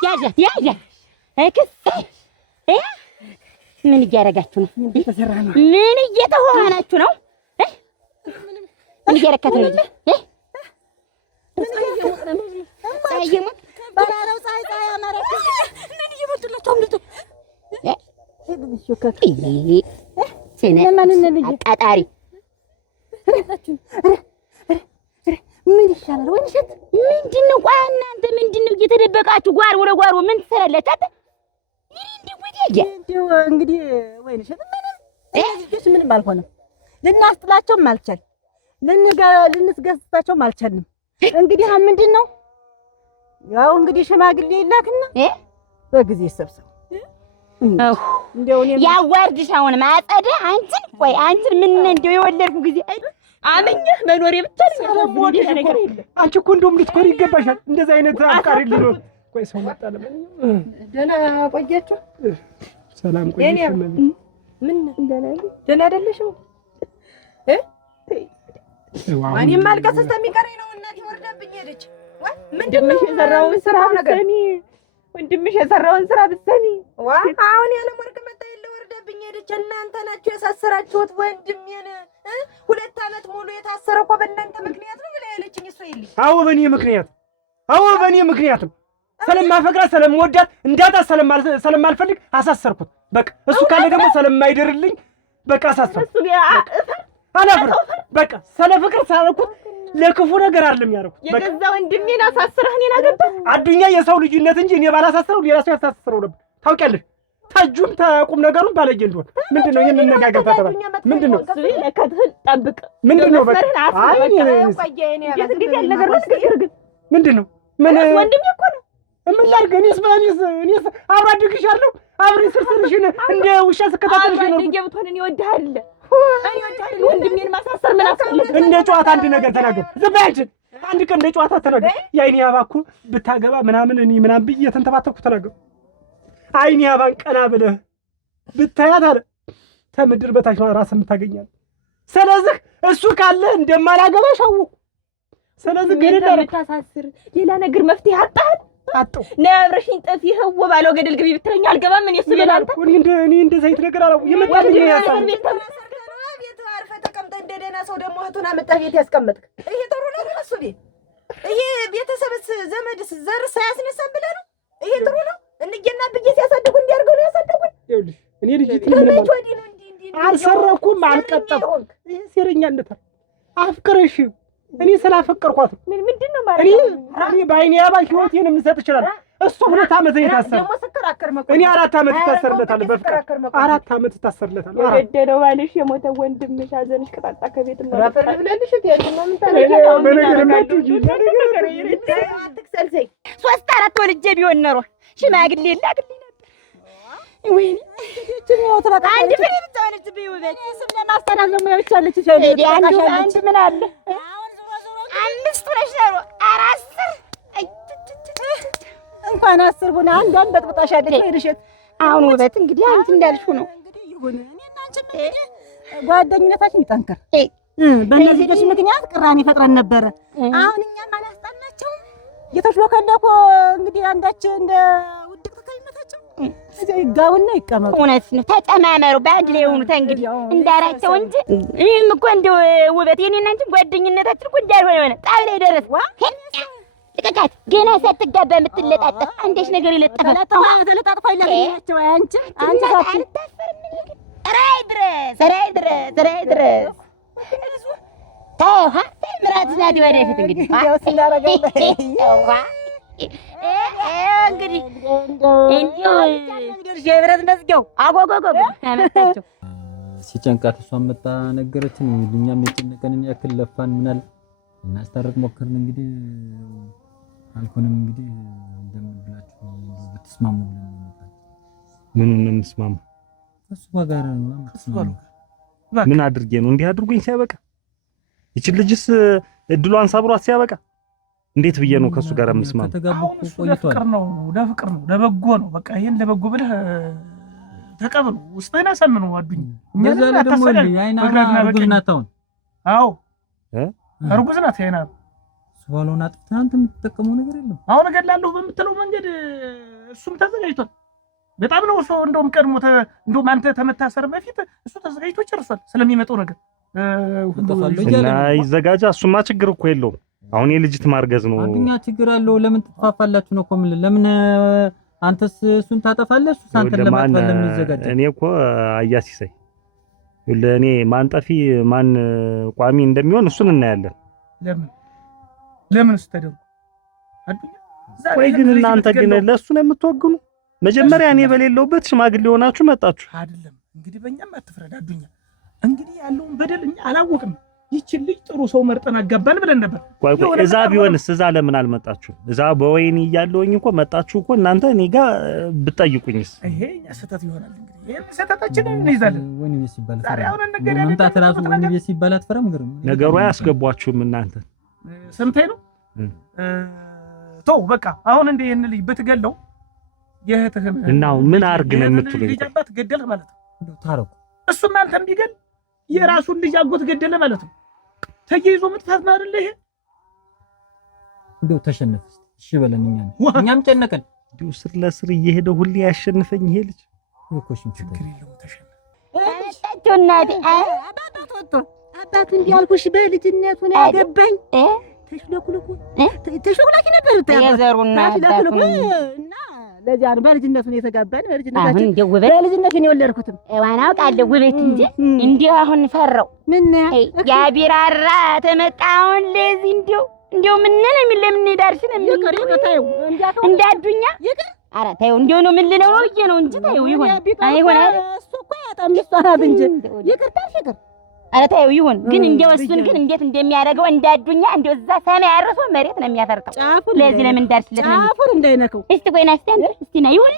ያዣ ምን እያደረጋችሁ ነው? ምን እየተሆናችሁ ነው? ምን እያደረካት ነው? አቃጣሪ ምን ይሻላል? ወይንሸት ምንድን ነው? ቆይ እናንተ ምንድን ነው እየተደበቃችሁ ጓሮ ለጓሮ ምን ትሰራላችሁ? እንግዲህ ወይንሸት ምንም አልሆነም። ልናስጥላቸውም አልቻል ልንስገስታቸውም አልቻልንም። እንግዲህ ምንድን ነው ያው እንግዲህ ሽማግሌ ይላክና በጊዜ ሰብሰብ እንደው እኔ ያዋርድሽ አሁን ማጸደ አንቺን ምን እንደው የወለድኩ ጊዜ አመኘህ መኖሬ ብቻ ስለሞድሽ ነገር የለም። አንቺ እኮ እንደውም ልትኮሪ ይገባሻል። እንደዛ አይነት አፍቃሪ ሊኖር ቆይ ሰው መጣ ለምን ደህና ቆያችሁ? ሰላም ቆይሽ። ምን ደህና አይደለሽም? እኔም ማልቀስ እስከሚቀረኝ ነው እናቴ ወርዳብኝ ሄደች። ወንድምሽ የሰራውን ስራ ብትሰሚ ወንድምሽ የሰራውን ስራ ብትሰሚ አሁን ያለ ወርቅ መጣ የለ ወርደብኝ ሄደች። እናንተ ናችሁ ያሳሰራችሁት ወንድሜን 2 ዓመት ሙሉ የታሰረ እኮ በእናንተ ምክንያት ነው ብላ ያለችኝ እሱ ይልኝ። አዎ በእኔ ምክንያት ነው። ስለማፈቅራት ስለምወዳት እንዳጣ ስለማልፈልግ አሳሰርኩት። በቃ እሱ ካለ ደግሞ ስለማይደርልኝ በቃ አሳሰርኩት። አላፍር በቃ ስለ ፍቅር ሳልኩት ለክፉ ነገር አይደለም ያደረኩት። የገዛ ወንድሜን አሳስረህ እኔን አገባህ። አዱኛ የሰው ልጅነት እንጂ እኔ ባላሳስረው ሌላ ሰው ያሳስረው ነበር። ታውቂያለሽ ታጁም ተቁም ነገሩን ባለጌ እንደሆነ ምንድነው የምንነጋገር ተባለ። ምንድነው ለከትህን ጠብቅ ምንድነው በቃ ምንድነው ምን ወንድሜ እኮ ነው። ምን ላድርግ እኔስ አብራ አድርግሻለሁ አብሬ ስርስርሽን እንደ ውሻ ስከታተልሽ ነው። እኔ እወድሃለሁ ወንድሜን ማሳሰር ምን አስፈልግ? እንደ ጨዋታ አንድ ነገር ተናገር። ዝም በይ አንቺ። አንድ ቀን እንደ ጨዋታ ተናገር። የአይኔ አበባ እኮ ብታገባ ምናምን እኔ ምናምን ብዬ ተንተባተኩ ተናገር። አይኔ አበባን ቀና ብለህ ብታያት አለ ከምድር በታች ነው ራስህ የምታገኛለህ። ስለዚህ እሱ ካለ እንደማላገባሽ አወኩ። ስለዚህ ገደል ልታሳስር ሌላ ነገር መፍትሄ አጣሁ ነው አብረሽኝ ጥፊ ህው ባለው ገደል ግቢ ብትለኝ አልገባም። እኔ እሱ ለላንተ እኔ እንደዛ አይነት ነገር አላው የመጣልኝ ያሳል ተቀምጠህ እንደደህና ሰው ደግሞ እህቱን አመጣህ ቤት ያስቀመጥክ። ይሄ ጥሩ ነው እሱ ቤት ይሄ ቤተሰብስ ዘመድስ ዘር ሳያስነሳም ብለህ ነው። ይሄ ጥሩ ነው። እንጀና ብዬ ሲያሳድጉ እንዲያርገው ነው ያሳድጉኝ። ይኸውልሽ እኔ ልጅት ምን አልሰረኩም አልቀጠኩም። ይሄ ሴረኛነት አፍቅረሽ እኔ ስላፈቀርኳት ምንድነው ማለት እኔ በአይኔ አባ ህይወቴን የምሰጥ ይችላል። እሱ 2 ዓመት የታሰረ ደግሞ ስከራከር መቆየት እኔ 4 ዓመት ታሰርለታል። በፍቅር 4 ዓመት ታሰርለታል። የገደለው ባልሽ የሞተው ወንድምሽ አዘንሽ ቅጣጣ ከቤት ነው ራፈር ብለልሽ ያቺማ ምን ታረጋለሽ? በነገር ማጥጂ አትክሰልሰይ 3-4 ወልጄ ቢሆን ኖሮ ሽማግሌ ላግልኝ ነበር። ወይኔ አንድ ፍሬ ብቻ ሆነች ቢውበት ስም ለማስተዳደር ነው ያቻለች ሸልድ አንድ ምን አለ አሁን 5 ነሽ ነው 4 እንኳን 10 ሆነ አንዷን በጥብጣሻለች ወይልሽት። አሁን ውበት እንግዲህ አንቺ እንዳልሽው ነው። እንግዲህ ይሁን እኔና አንቺ እንግዲህ ጓደኝነታችን ይጠንከር። በእነዚህ ልጆች ምክንያት ቅራኔ ፈጥረን ነበረ። አሁን እኛም አላስጣናቸውም። የተሽሎከለኮ እንግዲህ አንዳችን እንደ ውድቅ ተከይመታቸው እዚህ ይጋውና ይቀመጡ። እውነት ነው። ተጨማመሩ በአንድ ላይ ሆኑት እንግዲህ እንዳራቸው እንጂ እኔም እኮ እንደው ውበት የኔና አንቺ ጓደኝነታችን እኮ እንዳልሆነ ሆነ ጣብ ላይ ደረስ ልቀቃት። ገና ሳትጋባ የምትለጣጠፍ አንዴሽ ነገር ይለጠፋል። ተለጣጥፋ ይላልኛቸው አንቺ ራይ ድረስ ታውሃ ምራት ናት ወደፊት እንግዲህ ያው ስናረጋለህ እንግዲህ የብረት መዝጊያው አጎጎጎ አመጣቸው። ሲጨንቃት እሷን መጣ ነገረችን። እኛም የጨነቀንን ያክል ለፋን ምናል እናስታርቅ ሞከርን። እንግዲህ አልኮንም እንግዲህ እንደምንብላችሁ ብትስማሙ ብለን ነበር። ምኑን ነው የምስማማ? እሱ ጋር ነው የምትስማሙ። ምን አድርጌ ነው እንዲህ አድርጎኝ ሲያበቃ? እቺ ልጅስ እድሏን ሰብሯት ሲያበቃ እንዴት ብዬ ነው ከሱ ጋር የምስማማ? ተጋቡ ቆይቷል። ለፍቅር ነው ለበጎ ነው። በቃ ይሄን ለበጎ ብለህ ተቀበሉ። ውስጤን አሰምኑ አዱኝ። እኛ ዛሬ ደግሞ አይና እርጉዝ ናት። አሁን አዎ እርጉዝ ናት። አይና ስባሎና አንተ የምትጠቀመው ነገር የለም። አሁን እገላለሁ በምትለው መንገድ እሱም ተዘጋጅቷል። በጣም ነው እሱ እንደውም ቀድሞ እንደውም አንተ ተመታሰር በፊት እሱ ተዘጋጅቶ ጨርሷል ስለሚመጣው ነገር እና ይዘጋጃ። እሱማ ችግር እኮ የለውም። አሁን የልጅት ማርገዝ ነው። አዱኛ ችግር አለው። ለምን ትፋፋላችሁ ነው እኮ ምን ለምን አንተስ እሱን ታጠፋለህ እሱ አንተን ለማጥፋት ለምን ይዘጋጃል? እኔ እኮ አያሲሰይ ለኔ ማንጠፊ ማን ቋሚ እንደሚሆን እሱን እናያለን። ለምን ስተደርጉ አዱኛ ወይ ግን እናንተ ግን ለሱ ነው የምትወግኑ? መጀመሪያ እኔ በሌለውበት ሽማግሌ ሆናችሁ መጣችሁ አይደለም? እንግዲህ በእኛም አትፍረድ አዱኛ። እንግዲህ ያለውን በደል እኛ አላወቅም። ይችን ልጅ ጥሩ ሰው መርጠን አጋባን ብለን ነበር። ቆይ እዛ ቢሆንስ እዛ ለምን አልመጣችሁ? እዛ በወይኒ እያለሁኝ እኮ መጣችሁ እኮ እናንተ እኔ ጋር ብትጠይቁኝስ? ይሄ ስህተት ይሆናል። እንግዲህ ይሄን ስህተታችንን እንይዛለን። ወይኒ ቤት ሲባል መምጣት ራሱ ወይኒ ቤት ሲባል አትፈራም? ነገሩ አያስገቧችሁም እናንተ ሰምተኝ ነው ተው በቃ። አሁን እንደ ይሄን ልጅ ብትገለው የእህትህን እናው ምን አርግ ነው የምትሉኝ? ልጅ አባት ገደልህ ማለት ነው። ታረቁ እሱ እናንተም ቢገል የራሱን ልጅ አጎት ገደለ ማለት ነው። ተያይዞ መጥፋት ማለት ነው። ይሄ እንደው ተሸነፈ እሺ በለን እኛም ጨነቀን እንዲሁ ስር ለስር እየሄደ ሁሌ ያሸንፈኝ ይሄ ልጅ እኮሽም ችግር የለውም ተሸነፈ እናቴ አባት እንዲያልኩሽ በልጅነቱ ነው ያገባኝ ተሽሎኩላኪ ነበር የዘሩና እና ለዚያ ነው በልጅነቱ ነው የተጋባን በልጅነታችን በልጅነቱ ነው የወለድኩትም ዋናው ቃል ውበት እንጂ እንዲሁ አሁን ፈራው ምን ያ ቢራራ ተመጣውን ለዚህ እንዲሁ ምን ነው ለምን ሄዳርሽ ነው እንዳዱኛ ኧረ ተይው እንዲሁ ነው ምን ልለው ነው ብዬ ነው እንጂ ተይው ይሁን አይሆን እሱ እኮ ያጣም ይስጣናት እንጂ ይቅርታ ፍቅር ኧረ ተይው ይሁን ግን እንዲያው እሱን ግን እንዴት እንደሚያደርገው እንዳዱኛ እንዲሁ እዛ ሰማይ አርሶ መሬት ነው የሚያፈርጠው ለዚህ ለምን ዳርሽለት ነው ጫፉን እንዳይነከው እስቲ ቆይ ናስተን እስቲ ና ይሁን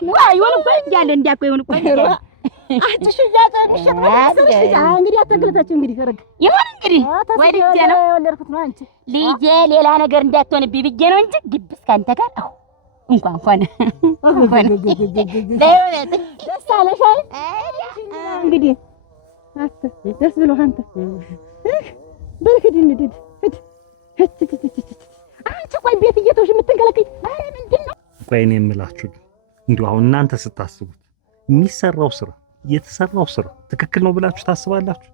እኮ እያለ እንዲያቆ ይሁን እኮ አትሽ ያጣምሽ እንግዲህ አትንግለታችሁ እንግዲህ ተረግ ይሁን እንግዲህ ወዲጄ ነው የወለድኩት ነው አንቺ ልጄ ሌላ ነገር እንዳትሆንብኝ ብዬ ነው እንጂ ግብስ ካንተ ጋር አዎ እንኳን ደስ አለሽ እንግዲህ ደስ ብሎ አንተ በርክድ እንድድ አንቺ ቆይ ቤት እየተውሽ የምትንከለከይ አረ ምንድን ነው ቆይ እኔ የምላችሁ እንዲሁ አሁን እናንተ ስታስቡት የሚሰራው ስራ የተሰራው ስራ ትክክል ነው ብላችሁ ታስባላችሁ?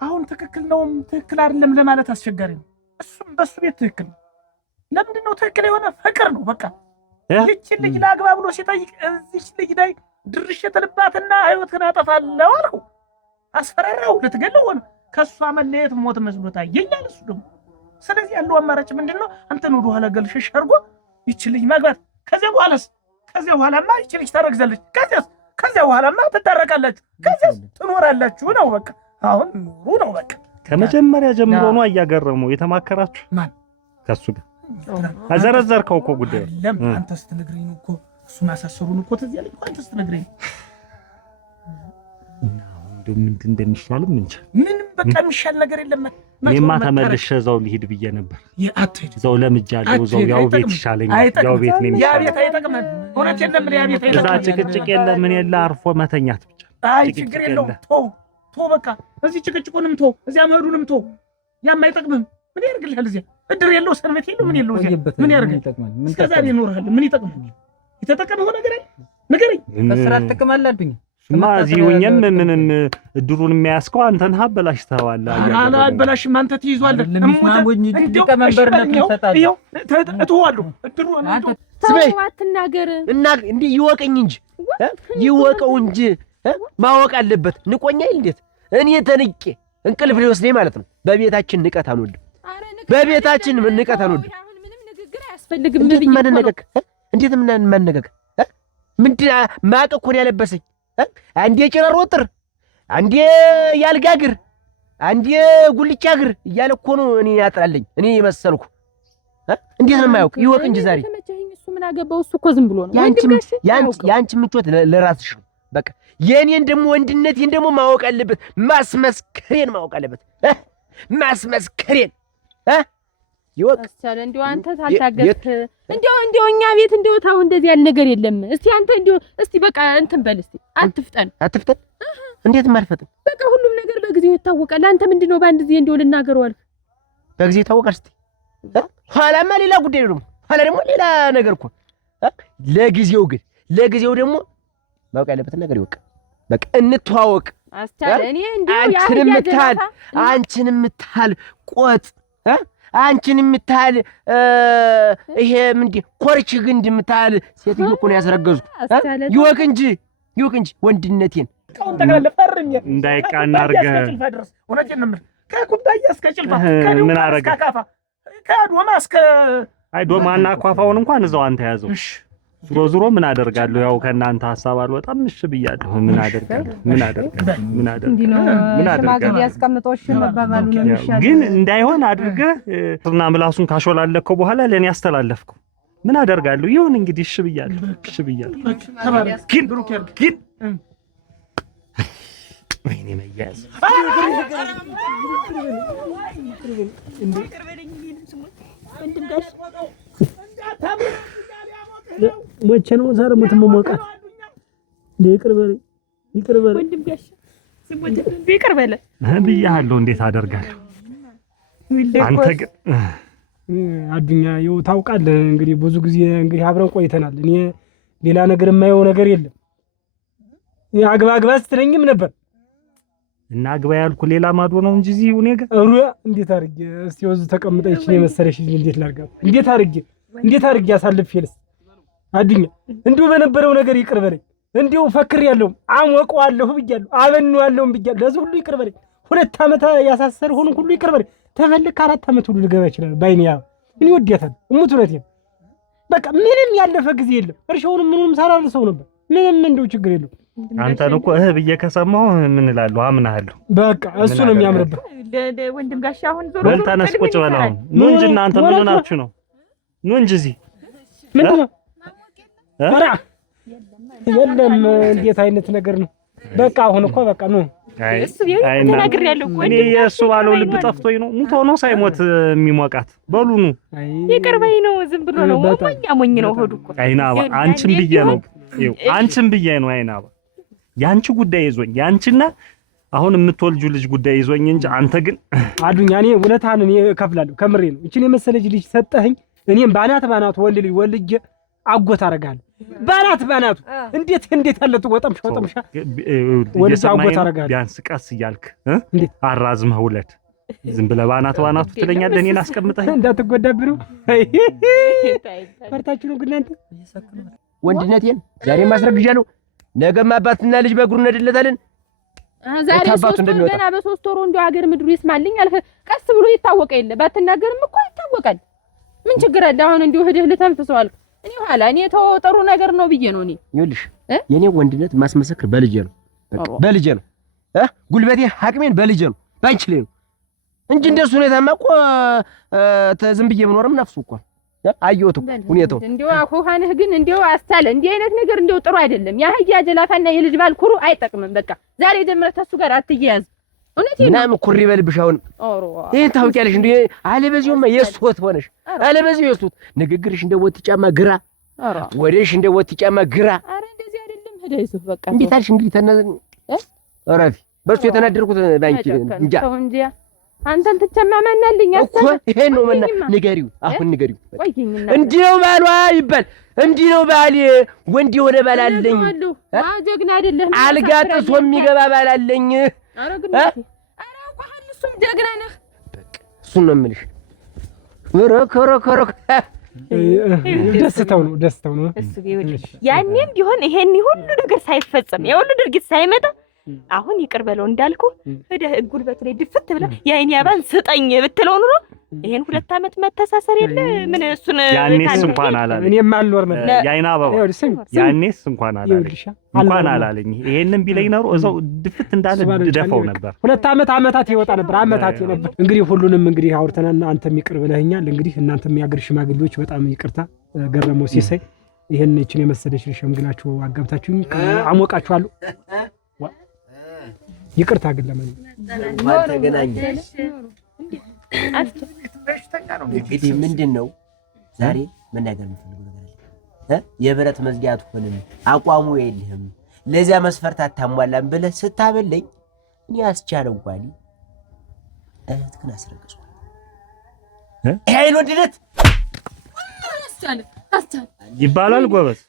አሁን ትክክል ነው ትክክል አይደለም ለማለት አስቸጋሪ ነው። እሱም በሱ ቤት ትክክል ነው። ለምንድን ነው ትክክል የሆነ ፍቅር ነው በቃ ይህች ልጅ ላግባ ብሎ ሲጠይቅ እዚች ልጅ ላይ ድርሽ የተልባትና ህይወትን አጠፋለሁ አልኩ። አስፈራራው ልትገለው ሆነ ከሷ መለየት ሞት መስሎታ ይኛል እሱ ደግሞ። ስለዚህ ያለው አማራጭ ምንድነው? አንተን ወደ ኋላ ገልሽሽ አድርጎ ይህች ልጅ ማግባት ከዚያ በኋላማ ይህች ልጅ ታረግዛለች። ከዚያ በኋላማ ትታረቃላችሁ። ከዚያስ ትኖራላችሁ ነው በቃ። አሁን ኑሩ ነው በቃ። ከመጀመሪያ ጀምሮ ነው እያገረመው የተማከራችሁ ማን ከሱ ጋር አዘረዘርከው እኮ ጉዳዩ ለምን አንተ ስትነግረኝ ነው እኮ እሱ ማሳሰሩን እኮ ተዚያ ላይ አንተ ስትነግረኝ እንደው ምን እንደሚሻል ምንም በቃ የሚሻል ነገር የለም። እኔማ ተመልሼ እዛው ልሂድ ብዬ ነበር። እዛው ለምጃለሁ። እዛው ያው ቤት ይሻለኛል። ያው ቤት ነው ያ ቤት አይጠቅምም። እውነት የለም ያ ቤት አይጠቅምም። እዛ ጭቅጭቅ የለም ምን የለ አርፎ መተኛት ብቻ። አይ ችግር የለውም። ቶ በቃ እዚህ ጭቅጭቁንም ቶ እዚያ መሄዱንም ቶ ያም አይጠቅምም። ምን ያርግልሃል? እዚያ እድር የለው ሰንበት የለው ምን የለው እዚያ ምን ያርግልሃል? እስከዛሬ ይኖርሃል። ምን ይጠቅምሃል? የተጠቀመው ነገር አለ ንገረኝ። ከስራ ተጠቅማለብኝ ስማ እዚህ ሆኜም ምንም እድሩን የሚያስከው አንተን አበላሽተዋል። አላ አበላሽም አንተ ትይዟለህ። ለምስማሙኝ ሊቀመንበርነት ይሰጣል። ይኸው እተዋለሁ እድሩን ስበይ አትናገር እና እንዴ ይወቀኝ እንጂ ይወቀው እንጂ ማወቅ አለበት። ንቆኛ እንዴት እኔ ተንቄ እንቅልፍ ሊወስደኝ ማለት ነው። በቤታችን ንቀት አንወድም። በቤታችን ንቀት አንወድም። አሁን ምንም ንግግር አያስፈልግም። እንዴት ምን ማነጋገር ምንድን ማቅ እኮ ነው ያለበሰኝ። አንዴ ጭራሮ ጥር፣ አንዴ ያልጋግር፣ አንዴ ጉልቻ ግር እያለ እኮ ነው እኔ ያጥራለኝ። እኔ መሰልኩ እንዴት ነው የማያውቅ? ይወቅ እንጂ ዛሬ እሱ ምን አገባው? እሱ እኮ ዝም ብሎ ነው። ያንቺ ምቾት ለራስሽ ነው በቃ። የኔን ደግሞ ወንድነቴን ደግሞ ማወቅ አለበት። ማስመስከሬን ማወቅ አለበት። ማስመስከሬን ይወቅ። አስቻለ እንደው አንተ ታልታገት እንደው እኛ ቤት እንደው ታው እንደዚህ ያለ ነገር የለም። እስቲ አንተ እንደው እስቲ በቃ እንትን በል እስቲ አትፍጠን። እንዴት ማልፈጥን? በቃ ሁሉም ነገር በጊዜው ይታወቃል። አንተ ምንድነው በአንድ ጊዜ እንደው ልናገረው አልክ? በጊዜው ይታወቃል። እስቲ ኋላማ ሌላ ጉዳይ ነው። ኋላ ደግሞ ሌላ ነገር እኮ ለጊዜው ደግሞ ማወቅ ያለበት ነገር ይወቅ። በቃ እንተዋወቅ። አስቻለ እኔ እንደው አንቺን የምታህል ቆጥ አንቺን የምታህል ይሄ ምንድን ኮርች ግንድ የምታህል ሴትዮ እኮ ነው ያስረገዝኩ። ይወቅ እንጂ ወንድነቴን ቃውን ተገለለ ፈርኝ እንዳይቃና አድርገህ እውነቴን ነው የምልህ። ከኩባያ እስከ ጭልፋ ምን አደረገ? ከዶማ እስከ አይ ዶማና ኳፋውን እንኳን እዛው አንተ ያዘው። ዙሮ ምን አደርጋለሁ? ያው ከእናንተ ሐሳብ አልወጣም። እሺ ብያለሁ። ምን አደርጋለሁ? ሽማግሌ ያስቀምጦሽ መባባሉ ነው የሚሻለው። ግን እንዳይሆን አድርገህ እና ምላሱን ካሾላለከው በኋላ ለኔ ያስተላለፍከው ምን አደርጋለሁ? ይሁን እንግዲህ እሺ ብያለሁ። ግን ወይኔ መያዝ ወቸ ነው ዛሬ የምትሞቀው ይቅር በል ወንድም ጋሽ ሲሞት ይቅር በል ብያለሁ። እንዴት አደርጋለሁ? አንተ ግን አዱኛ ይኸው ታውቃለህ እንግዲህ ብዙ ጊዜ እንግዲህ አብረን ቆይተናል። እኔ ሌላ ነገር የማየው ነገር የለም። አግባ ስትለኝም ነበር እና አግባ ያልኩ ሌላ ማዶ ነው እንጂ እዚህ እኔ ጋር እንዴት አድርጌ እስቲ ወዙ ተቀምጠሽ ነው የመሰለሽ እንዴት ላድርጋት? እንዴት አድርጌ አሳልፌልስ? አዱኛ እንዲሁ በነበረው ነገር ይቅር በለኝ። እንዲሁ ፈክሬያለሁ፣ አሞቀዋለሁ ብያለሁ፣ አበነዋለሁ ብያለሁ። ለዚህ ሁሉ ይቅር በለኝ። 2 ዓመት ያሳሰርሁን ሁሉ ይቅር በለኝ። ተፈልክ 4 ዓመት ሁሉ ልገባ ይችላል። ባይኔ እኔ ወዲያታለሁ። እውነቴን በቃ ምንም ያለፈ ጊዜ የለም። እርሻውንም ምንም ሳላልሰው ነበር። ምንም እንደው ችግር የለም። አንተን እኮ ብዬ ከሰማሁ ምን እላለሁ? አምናለሁ። በቃ እሱ ነው የሚያምርብህ። ወንድም ጋሻ አሁን ዞሮ በል ተነስ፣ ቁጭ በል አሁን። ኑ እንጂ እናንተ ምን ሆናችሁ ነው? ኑ እንጂ እዚህ ምንድን ነው? ኧረ የለም እንዴት አይነት ነገር ነው? በቃ አሁን እኮ በቃ ነው እሱ ተናግሬያለሁ እኮ እኔ የእሱ ባለው ልብ ጠፍቶኝ ነው። ሙቶ ነው ሳይሞት የሚሞቃት። በሉ ኑ። ይቅር በይ ነው። ዝም ብሎ ነው ሞኝ ነው ሆዱ እኮ። አይናባ አንቺን ብዬ ነው አንቺን ብዬ ነው አይናባ። ያንቺ ጉዳይ ይዞኝ ያንቺና አሁን የምትወልጁ ልጅ ጉዳይ ይዞኝ እንጂ አንተ ግን አዱኛ እኔ ውለታህን እኔ እከፍላለሁ። ከምሬ ነው። እቺን የመሰለች ልጅ ሰጠኸኝ። እኔም ባናቱ ወንድ ልጅ ወልጄ አጎት አደርጋለሁ። ባናቱ እንዴት ያለቱ ወጠምሻ ወልጄ አጎት አደርጋለሁ። ቢያንስ ቀስ እያልክ አራዝመህ ውለድ። ዝም ብለህ ባናቱ ትለኛለህ። እኔን አስቀምጠህ እንዳትጎዳብህ ነው። ፈርታችሁ ነው ግን እናንተ ወንድነቴን ዛሬ ማስረግዣለሁ። ነገም አባትና ልጅ በእግሩ እንሄድለታለን። ዛሬ 3 ወር ገና በ3 ወሩ እንደው ሀገር ምድሩ ይስማልኝ አልፈ ቀስ ብሎ ይታወቀ የለ ባትናገርም እኮ ይታወቃል። ምን ችግር አለ? አሁን እንደው ሄደህ ልተንፍሰው አልኩ። እኔ ኋላ እኔ ተወጠሩ ነገር ነው ብዬ ነው። እኔ ይኸውልሽ የኔ ወንድነት ማስመሰክር በልጄ ነው። በልጄ ነው ጉልበቴ አቅሜን በልጄ ነው ባንቺ ላይ ነው እንጂ እንደሱ ሁኔታማ እኮ ዝም ብዬ ብኖርም ነፍሱ እኮ አየሁት ሁኔታው። እንደው አሁንህ ግን እንደው አስታለ እንዲህ አይነት ነገር እንደው ጥሩ አይደለም። ያህያ ጀላፋና የልጅ ባል ኩሩ አይጠቅምም። በቃ ዛሬ ጀምረህ ተሱ ጋር አትያያዝ። እውነቴን ነው። ምናምን ኩሪ በልብሽ አሁን ይሄን ታውቂያለሽ። እንዴ አለበዚሁማ የሱት ሆነሽ አለበዚሁ የሱት ንግግርሽ እንደ ወጥ ጫማ ግራ ወዴሽ እንደ ወጥ ጫማ ግራ። አረ እንደዚህ አይደለም። ሄደ ይሱፍ በቃ እንዴት አልሽ? እንግዲህ ረፊ በሱ የተናደርኩት ባንቺ እንጃ እንጂ አንተን ትቸማማናልኝ እኮ ይሄን ነው መና ንገሪው። አሁን ንገሪው። እንዲህ ነው ባሏ ይባል። እንዲህ ነው ባል ወንድ የሆነ ባል አለኝ። ጀግና አይደለም። አልጋ ጥሶ የሚገባ ባል አለኝ። አረ ግን አረ ቆሃል እሱም ጀግና ነህ። በቃ እሱን ነው የምልሽ። ደስታው ነው እሱ ቢሆን ያኔም ቢሆን ይሄን ሁሉ ነገር ሳይፈጸም የሁሉ ድርጊት ሳይመጣ አሁን ይቅር በለው እንዳልኩ ሄደህ ጉልበት ላይ ድፍት ብለ የአይን ያባን ስጠኝ ብትለው ኑሮ ይሄን 2 ዓመት መተሳሰር የለ ምን እሱን ያኔስ እንኳን አላለኝ። እኔም አልኖር ነበር የአይን አበባ ያኔስ እንኳን አላለኝ። ይሄንን ቢለኝ ኖሮ እዛው ድፍት እንዳለ ድደፈው ነበር። 2 ዓመታት ይወጣ ነበር። ዓመታት ነበር። እንግዲህ ሁሉንም እንግዲህ አውርተናልና አንተም ይቅር ብለኸኛል። እንግዲህ እናንተም ያገር ሽማግሌዎች በጣም ይቅርታ። ገረመው ሲሳይ ይሄን እቺን የመሰለች ሸምግላችሁ አጋብታችሁኝ አሞቃችኋለሁ። ይቅርታ ግን ለምን ተገናኘ? እንግዲህ ምንድነው ዛሬ መናገር የምፈልገው ነገር አለ። የብረት መዝጊያት ሆነን አቋሙ የለህም ለዚያ መስፈርት አታሟላም ብለህ ስታበለኝ እኔ አስቻለው ጓሊ እህትህን አስረግዟል። ይሄን ወድነት ይባላል ጎበዝ